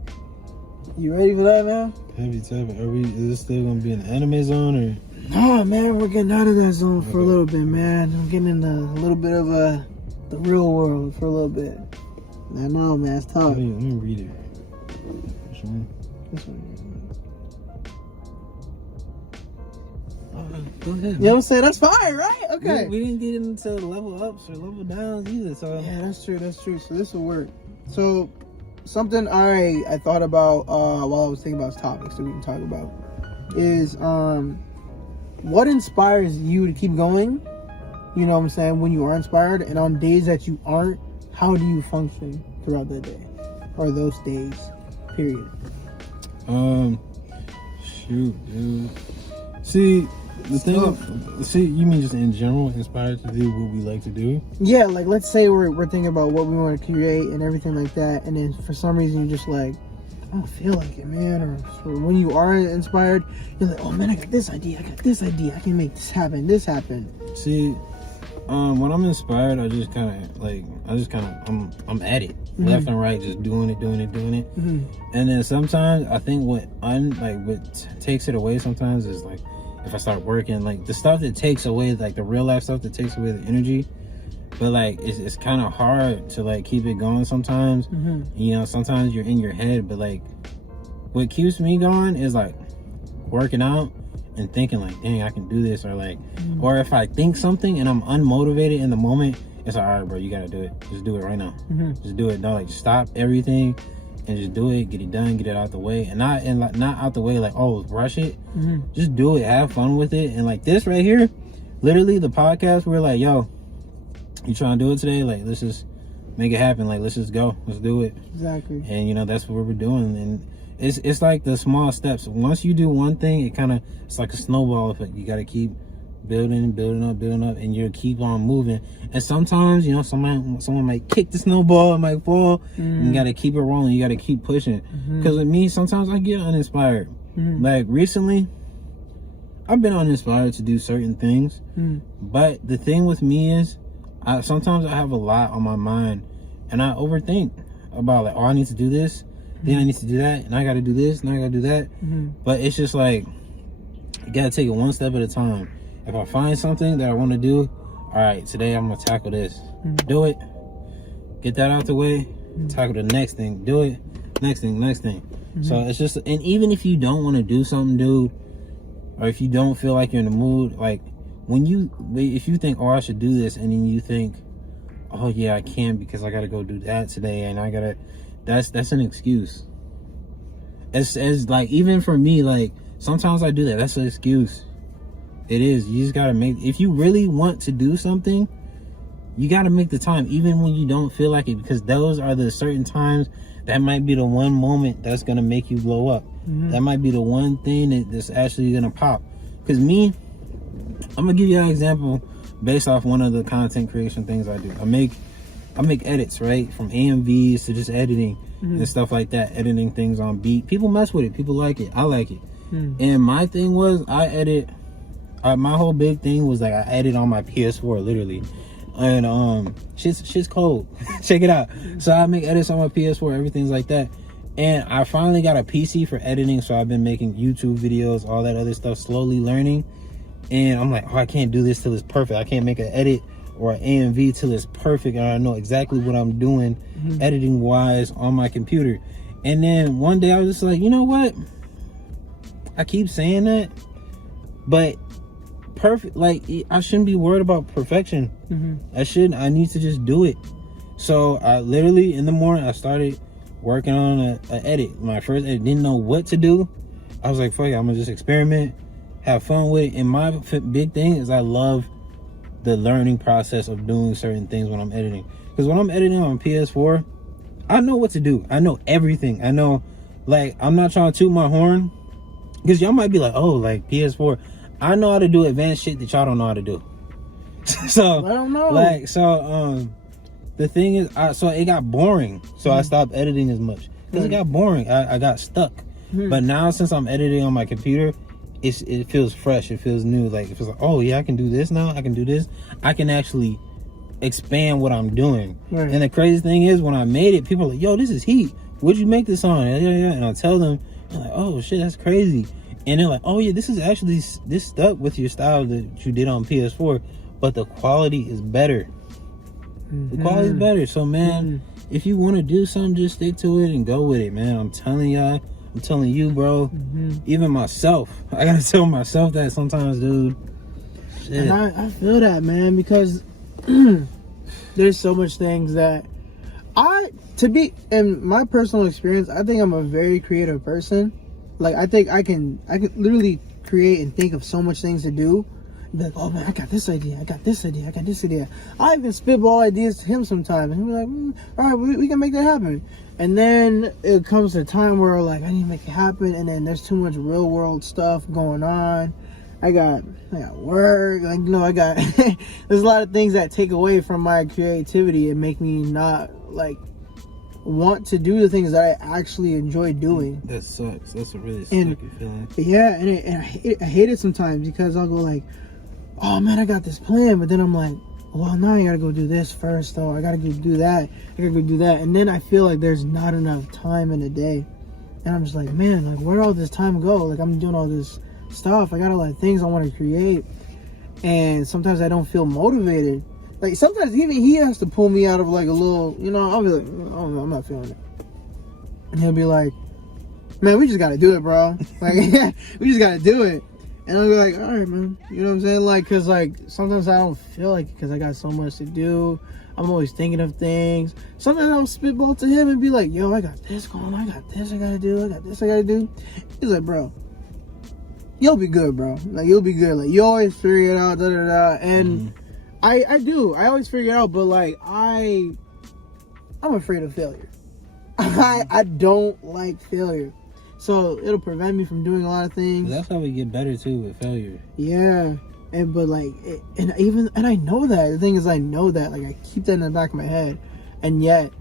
You ready for that, man? Heavy topic. Is this still gonna be an anime zone or? No, man, we're getting out of that zone for a little bit, man. I'm getting into a little bit of the real world for a little bit. I know, man, it's tough. Let me read it. Which one? This one. Go ahead. You know what I'm saying? That's fine, right? Okay. We didn't get into level ups or level downs either, so. Yeah, that's true. So this will work. So something I thought about while I was thinking about topics that we can talk about is what inspires you to keep going? You know what I'm saying? When you are inspired, and on days that you aren't, how do you function throughout that day or those days? Period. Shoot, dude. See, the thing. You mean just in general, inspired to do what we like to do? Yeah, like let's say we're thinking about what we want to create and everything like that, and then for some reason you're just like, I don't feel like it, man. Or when you are inspired, you're like, oh man, I got this idea. I can make this happen. See, when I'm inspired, I'm at it, left and right, just doing it. Mm-hmm. And then sometimes I think what takes it away sometimes is like, if I start working, like the stuff that takes away, like the real life stuff that takes away the energy, but like it's kind of hard to like keep it going sometimes. Mm-hmm. You know, sometimes you're in your head, but like what keeps me going is like working out and thinking like, dang, I can do this, or like, or if I think something and I'm unmotivated in the moment, it's like, all right, bro, you gotta do it. Just do it right now. Just do it. Don't like stop everything and just do it. Get it done. Get it out the way, and not out the way like, oh, rush it. Just do it. Have fun with it. And like this right here, literally the podcast, we're like, yo, you trying to do it today? Like, let's just make it happen. Like, let's just go. Let's do it. Exactly. And you know, that's what we're doing. And it's like the small steps. Once you do one thing, it's like a snowball effect. You got to keep building up, and you keep on moving. And sometimes, you know, someone might kick the snowball, it might fall. You got to keep it rolling. You got to keep pushing. Because with me, sometimes I get uninspired. Like recently, I've been uninspired to do certain things. But the thing with me is, sometimes I have a lot on my mind, and I overthink about like, oh, I need to do this, then I need to do that, and I got to do this, and I got to do that. But it's just like, you got to take it one step at a time. If I find something that I want to do, all right, today I'm going to tackle this. Do it. Get that out the way. Tackle the next thing. Do it. Next thing. So it's just, and even if you don't want to do something, dude, or if you don't feel like you're in the mood, like, if you think, oh, I should do this, and then you think, oh yeah, I can't because I gotta go do that today, and that's an excuse. As like, even for me, like, sometimes I do that. That's an excuse. It is. You just gotta if you really want to do something, you gotta make the time, even when you don't feel like it, because those are the certain times that might be the one moment that's gonna make you blow up. That might be the one thing that's actually gonna pop. Because me, I'm gonna give you an example based off one of the content creation things I do. I make edits, right? From AMVs to just editing and stuff like that. Editing things on beat. People mess with it. People like it. I like it. And my thing was, my whole big thing was like, I edit on my PS4, literally. And shit's cold. Check it out. So I make edits on my PS4, everything's like that. And I finally got a PC for editing, so I've been making YouTube videos, all that other stuff, slowly learning. And I'm like, oh, I can't do this till it's perfect. I can't make an edit or an AMV till it's perfect, and I know exactly what I'm doing editing wise on my computer. And then one day I was just like, you know what? I keep saying that, but perfect, like, I shouldn't be worried about perfection. I need to just do it. So I literally, in the morning, I started working on an edit. My first edit, didn't know what to do. I was like, fuck it, I'm gonna just experiment, have fun with it. And my big thing is, I love the learning process of doing certain things when I'm editing. Because when I'm editing on PS4, I know what to do. I know everything. I know, like, I'm not trying to toot my horn, because y'all might be like, oh, like PS4. I know how to do advanced shit that y'all don't know how to do. So I don't know. Like, so the thing is, so it got boring. So I stopped editing as much because it got boring. I got stuck. But now, since I'm editing on my computer, it feels fresh. It feels new. Like, it feels like, oh yeah, I can do this now. I can do this. I can actually expand what I'm doing. And the crazy thing is, when I made it, people are like, yo, this is heat. What'd you make this on? Yeah. And I tell them, I'm like, oh shit, that's crazy. And they're like, oh yeah, this stuck with your style that you did on PS4, but the quality is better. The quality is better. So man, if you want to do something, just stick to it and go with it, man. I'm telling y'all, I'm telling you, bro. Even myself, I gotta tell myself that sometimes, dude. Shit. And I feel that, man, because there's so much things that in my personal experience, I think I'm a very creative person. Like, I think I can literally create and think of so much things to do. Be like, oh man, I got this idea. I even spitball ideas to him sometimes, and he'll be like, all right, we can make that happen. And then it comes to a time where, like, I need to make it happen, and then there's too much real world stuff going on. I got work, like, you know, I got there's a lot of things that take away from my creativity and make me not, like, want to do the things that I actually enjoy doing. That sucks. That's a really sucky feeling. Yeah, and I hate it sometimes, because I'll go like, oh man, I got this plan, but then I'm like, well, now I gotta go do this first, though. I gotta go do that. And then I feel like there's not enough time in a day. And I'm just like, man, like, where'd all this time go? Like, I'm doing all this stuff. I got a lot of things I want to create. And sometimes I don't feel motivated. Like, sometimes even he has to pull me out of, like, a little, you know, I'll be like, oh no, I'm not feeling it. And he'll be like, man, we just gotta do it, bro. Like, we just gotta do it. And I'll be like, all right, man. You know what I'm saying? Like, cause like sometimes I don't feel like it, cause I got so much to do. I'm always thinking of things. Sometimes I'll spitball to him and be like, yo, I got this going. I got this I gotta do. I got this I gotta do. He's like, bro, you'll be good, bro. Like, you'll be good. Like, you always figure it out, da da da. And I do. I always figure it out. But like, I'm afraid of failure. I don't like failure. So it'll prevent me from doing a lot of things. That's how we get better too with failure. Yeah. But like, and I know that. The thing is, I know that. Like, I keep that in the back of my head, and yet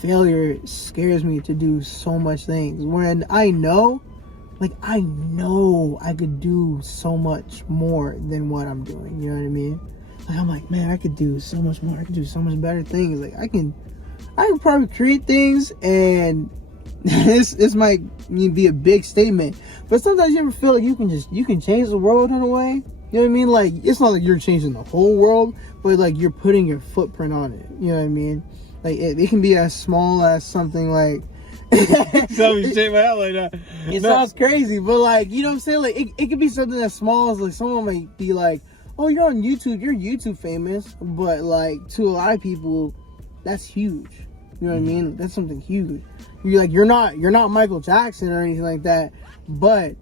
failure scares me to do so much things. When I know I could do so much more than what I'm doing. You know what I mean? Like, I'm like, man, I could do so much more. I could do so much better things. Like, I can probably create things, and this might be a big statement, but sometimes you ever feel like you can change the world in a way. You know what I mean? Like, it's not like you're changing the whole world, but like you're putting your footprint on it. You know what I mean? Like, it can be as small as something like. Something shake my head like that. It sounds crazy, but like, you know what I'm saying? Like, it could be something as small as like someone might be like, oh, you're on YouTube, you're YouTube famous, but like to a lot of people, that's huge. You know what I mean? That's something huge. You're not Michael Jackson or anything like that, but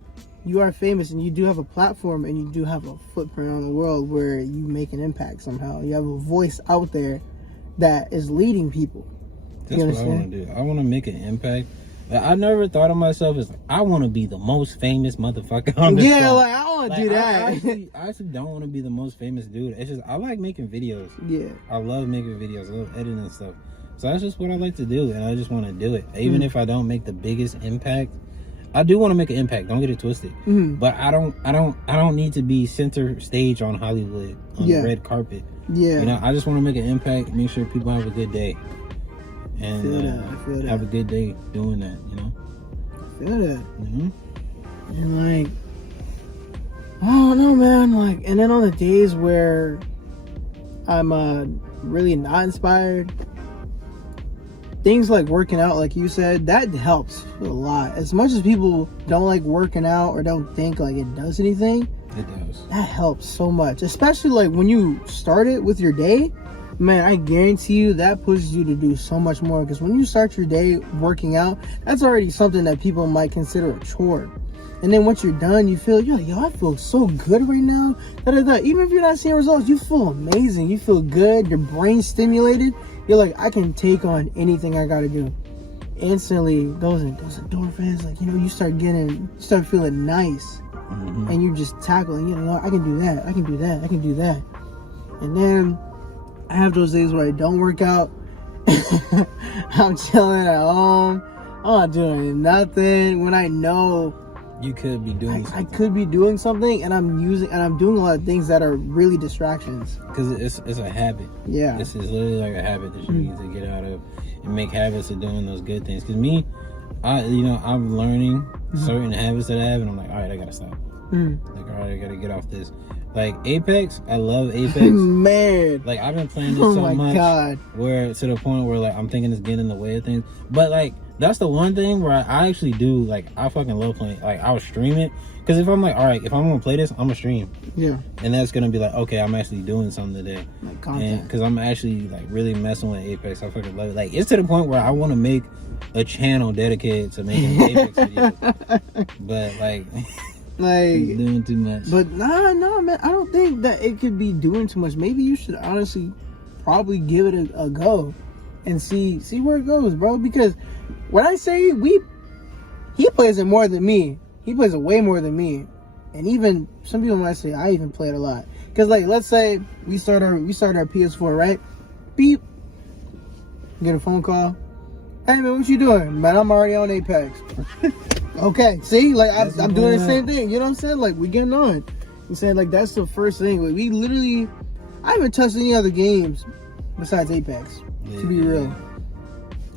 you are famous and you do have a platform and you do have a footprint on the world where you make an impact somehow. You have a voice out there that is leading people. That's what I want to do. I want to make an impact. Like, I never thought of myself as I want to be the most famous motherfucker on this Yeah, phone. like, I want to do that. I actually don't want to be the most famous dude. It's just I like making videos. Yeah. I love making videos. I love editing and stuff. So that's just what I like to do, and I just want to do it. Even if I don't make the biggest impact, I do want to make an impact. Don't get it twisted. But I don't need to be center stage on Hollywood on the red carpet. Yeah. You know, I just want to make an impact, make sure people have a good day, and I feel that. have a good day doing that. You know. I feel that. And like, I don't know, man. Like, and then on the days where I'm really not inspired, things like working out, like you said, that helps a lot. As much as people don't like working out or don't think like it does anything, it does. That helps so much. Especially like when you start it with your day, man, I guarantee you that pushes you to do so much more. Because when you start your day working out, that's already something that people might consider a chore. And then once you're done, you're like, yo, I feel so good right now. Even if you're not seeing results, you feel amazing. You feel good. Your brain's stimulated. You're like, I can take on anything I gotta do. Instantly, those endorphins, like, you know, you start feeling nice. And you're just tackling, you know, I can do that. I can do that. I can do that. And then I have those days where I don't work out. I'm chilling at home. I'm not doing nothing. When I know you could be doing something. I could be doing something, and I'm doing a lot of things that are really distractions. Because it's a habit. Yeah. This is literally like a habit that you need to get out of and make habits of doing those good things. Because me, I'm learning certain habits that I have, and I'm like, all right, I gotta stop. Like, all right, I gotta get off this. Like Apex, I love Apex. Man. Like, I've been playing this so much. God. Where to the point where like I'm thinking it's getting in the way of things. But like that's the one thing where I actually do, like, I fucking love playing. Like, I'll stream it. Because if I'm like, all right, if I'm going to play this, I'm going to stream. Yeah. And that's going to be like, okay, I'm actually doing something today. Like content. Because I'm actually, like, really messing with Apex. I fucking love it. Like, it's to the point where I want to make a channel dedicated to making Apex videos. But, like doing too much. But, nah, man. I don't think that it could be doing too much. Maybe you should honestly probably give it a go and see where it goes, bro. Because when I say he plays it more than me. He plays it way more than me. And even some people might say I even play it a lot. Because, like, let's say we start our PS4, right? Beep. Get a phone call. Hey, man, what you doing? Man, I'm already on Apex. Okay, see? Like, I'm doing the same thing. You know what I'm saying? Like, we getting on. I'm saying, like, that's the first thing. Like, we literally... I haven't touched any other games besides Apex. To be real.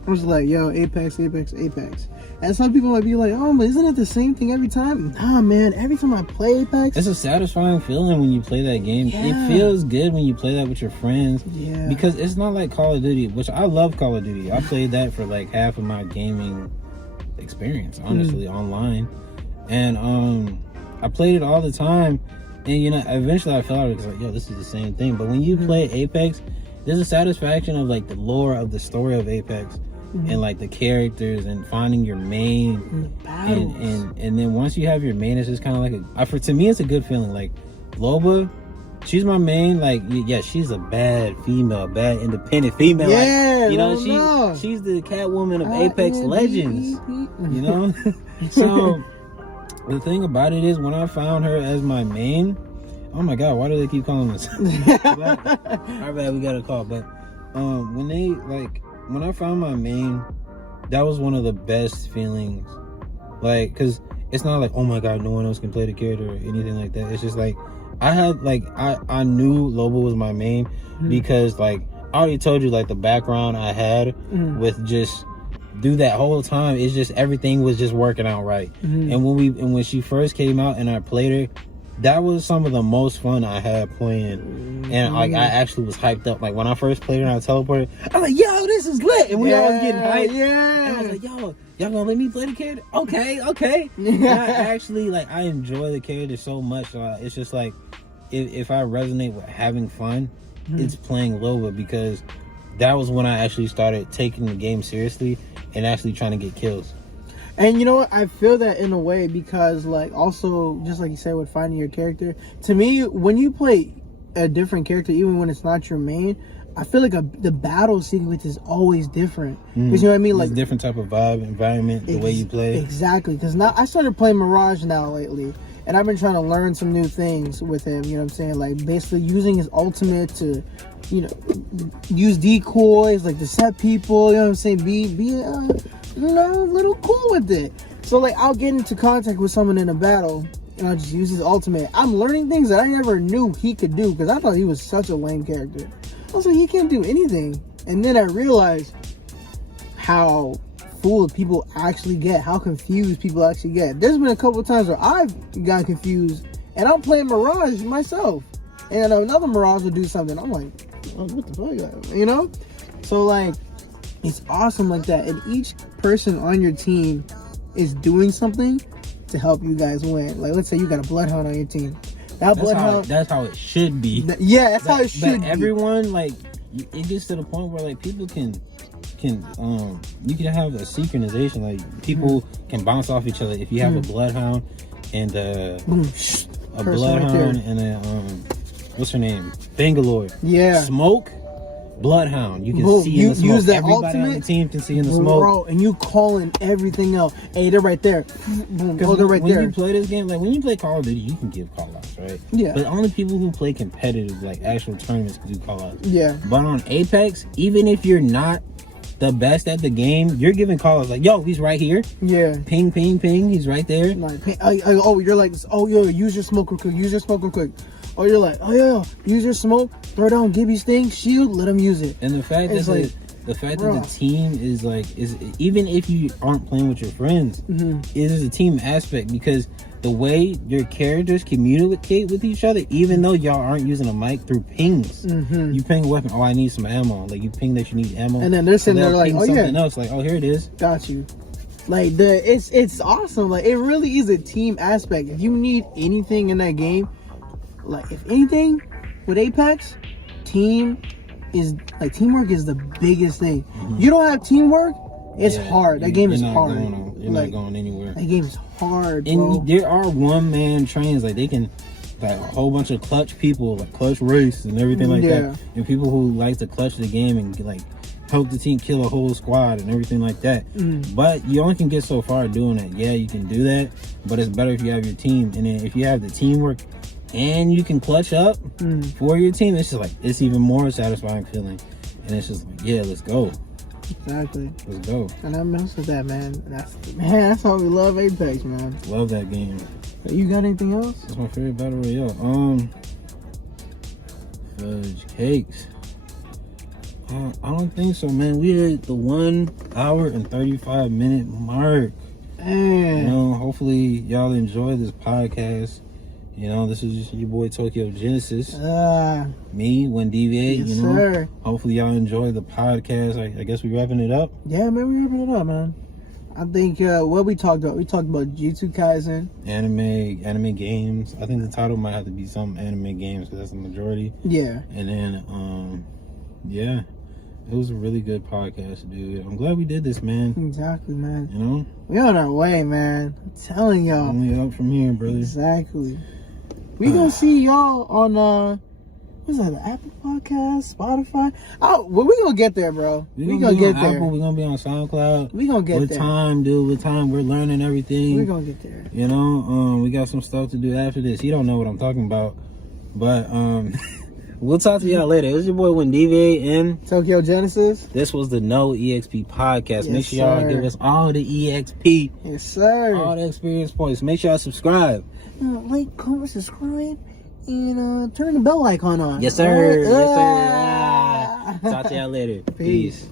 I was like, yo, Apex. And some people might be like, oh, but isn't it the same thing every time? Nah, man. Every time I play Apex... It's a satisfying feeling when you play that game. Yeah. It feels good when you play that with your friends. Yeah. Because it's not like Call of Duty, which I love Call of Duty. I played that for like half of my gaming experience, honestly, online. And I played it all the time, and you know, eventually I felt out because like, yo, this is the same thing. But when you play Apex, there's a satisfaction of like the lore of the story of Apex, and like the characters and finding your main, and then once you have your main, it's just kind of like to me, it's a good feeling. Like Loba, she's my main. Like, yeah, she's a bad female, bad independent female. Yeah, like, you know, she's the Catwoman of Apex Legends. You know, so the thing about it is, when I found her as my main, oh my god, why do they keep calling us? Our bad, we got a call. But when I found my main, that was one of the best feelings. Like, because it's not like, oh my god, no one else can play the character or anything like that. It's just like, I knew Loba was my main because, like, I already told you, like, the background I had with just through that whole time, it's just everything was just working out right. And when she first came out and I played her, that was some of the most fun I had playing, and like I actually was hyped up. Like when I first played her and I teleported, I was like, "Yo, this is lit!" And we all was getting hyped. Yeah, and I was like, "Yo, y'all gonna let me play the character? Okay." And I actually I enjoy the character so much. It's just like if I resonate with having fun, it's playing Loba, because that was when I actually started taking the game seriously and actually trying to get kills. And you know what? I feel that in a way because, like, also, just like you said with finding your character, to me, when you play a different character, even when it's not your main, I feel like the battle sequence is always different. Because, you know what I mean? Like, it's a different type of vibe, environment, the way you play. Exactly. Because now I started playing Mirage now lately, and I've been trying to learn some new things with him. You know what I'm saying? Like, basically using his ultimate to, you know, use decoys, like, to set people. You know what I'm saying? Be you know, a little cool with it. So, like, I'll get into contact with someone in a battle, and I'll just use his ultimate. I'm learning things that I never knew he could do, because I thought he was such a lame character. I was like, he can't do anything. And then I realized how fooled people actually get, how confused people actually get. There's been a couple of times where I've gotten confused, and I'm playing Mirage myself, and another Mirage will do something. I'm like, oh, what the fuck? You know? So, like, it's awesome like that, and each person on your team is doing something to help you guys win. Like, let's say you got a Bloodhound on your team. That's how it should be. How it should be. Everyone, like, it gets to the point where, like, people can you can have a synchronization. Like, people can bounce off each other. If you have a Bloodhound and a Bloodhound and a what's her name, Bangalore. Yeah. Smoke. Bloodhound, you can see in the smoke. Use that Everybody ultimate, on the team can see in the smoke. Bro, and you calling everything out. Hey, they're right there. Boom, they're right there. When you play this game, like when you play Call of Duty, you can give call outs, right? Yeah. But only people who play competitive, like actual tournaments, can do call outs. Yeah. But on Apex, even if you're not the best at the game, you're giving call outs like, yo, he's right here. Yeah. Ping, ping, ping, he's right there. Like, you're like, oh, yo, use your smoke real quick. Use your smoke real quick. Or you're like, oh yeah, use your smoke, throw down Gibby's thing, shield, let him use it. And the fact that the team is even if you aren't playing with your friends, it is a team aspect, because the way your characters communicate with each other, even though y'all aren't using a mic, through pings, you ping a weapon. Oh, I need some ammo. Like, you ping that you need ammo, and then they're sitting there like, oh yeah, something else. Like, oh, here it is. Got you. Like, it's awesome. Like, it really is a team aspect. If you need anything in that game. Like, if anything, with Apex, teamwork is the biggest thing. You don't have teamwork, it's hard. That game is hard. You're not going anywhere. That game is hard, and bro. There are one-man trains, like, they can, like, a whole bunch of clutch people, like clutch race and everything like that. And people who like to clutch the game and, like, help the team kill a whole squad and everything like that. But you only can get so far doing that. Yeah, you can do that, but it's better if you have your team. And then if you have the teamwork and you can clutch up for your team, it's just like, it's even more satisfying feeling. And it's just like, yeah, let's go. Exactly. Let's go. And I mess with that, man. That's how we love Apex, man. Love that game. You got anything else? That's my favorite battle royale. Fudge cakes. I don't think so, man. We're at the 1 hour and 35 minute mark. Man. You know, hopefully y'all enjoy this podcast. You know, this is your boy Tokyo Genesis. Me, One Deviate. Yes, you know, sir. Hopefully y'all enjoy the podcast. I guess we wrapping it up. Yeah, man, we wrapping it up, man. I think what we talked about Jujutsu Kaisen, anime games. I think the title might have to be some anime games because that's the majority. Yeah. And then yeah, it was a really good podcast, dude. I'm glad we did this, man. Exactly, man. You know, we on our way, man. I'm telling y'all. Only up from here, brother. Exactly. We gonna see y'all on what's that? The Apple Podcast, Spotify. Well, we gonna get there, bro. We gonna get there. Apple, we gonna be on SoundCloud. We gonna get there. With time, dude. With time, we're learning everything. We gonna get there. You know, we got some stuff to do after this. You don't know what I'm talking about, but we'll talk to y'all later. It was your boy Wendive and Tokyo Genesis. This was the No EXP Podcast. Yes, Make sure y'all give us all the EXP. Yes, sir. All the experience points. Make sure y'all subscribe. Like, comment, subscribe, and turn the bell icon on. Yes, sir. Yes, sir. Talk to y'all later. Peace.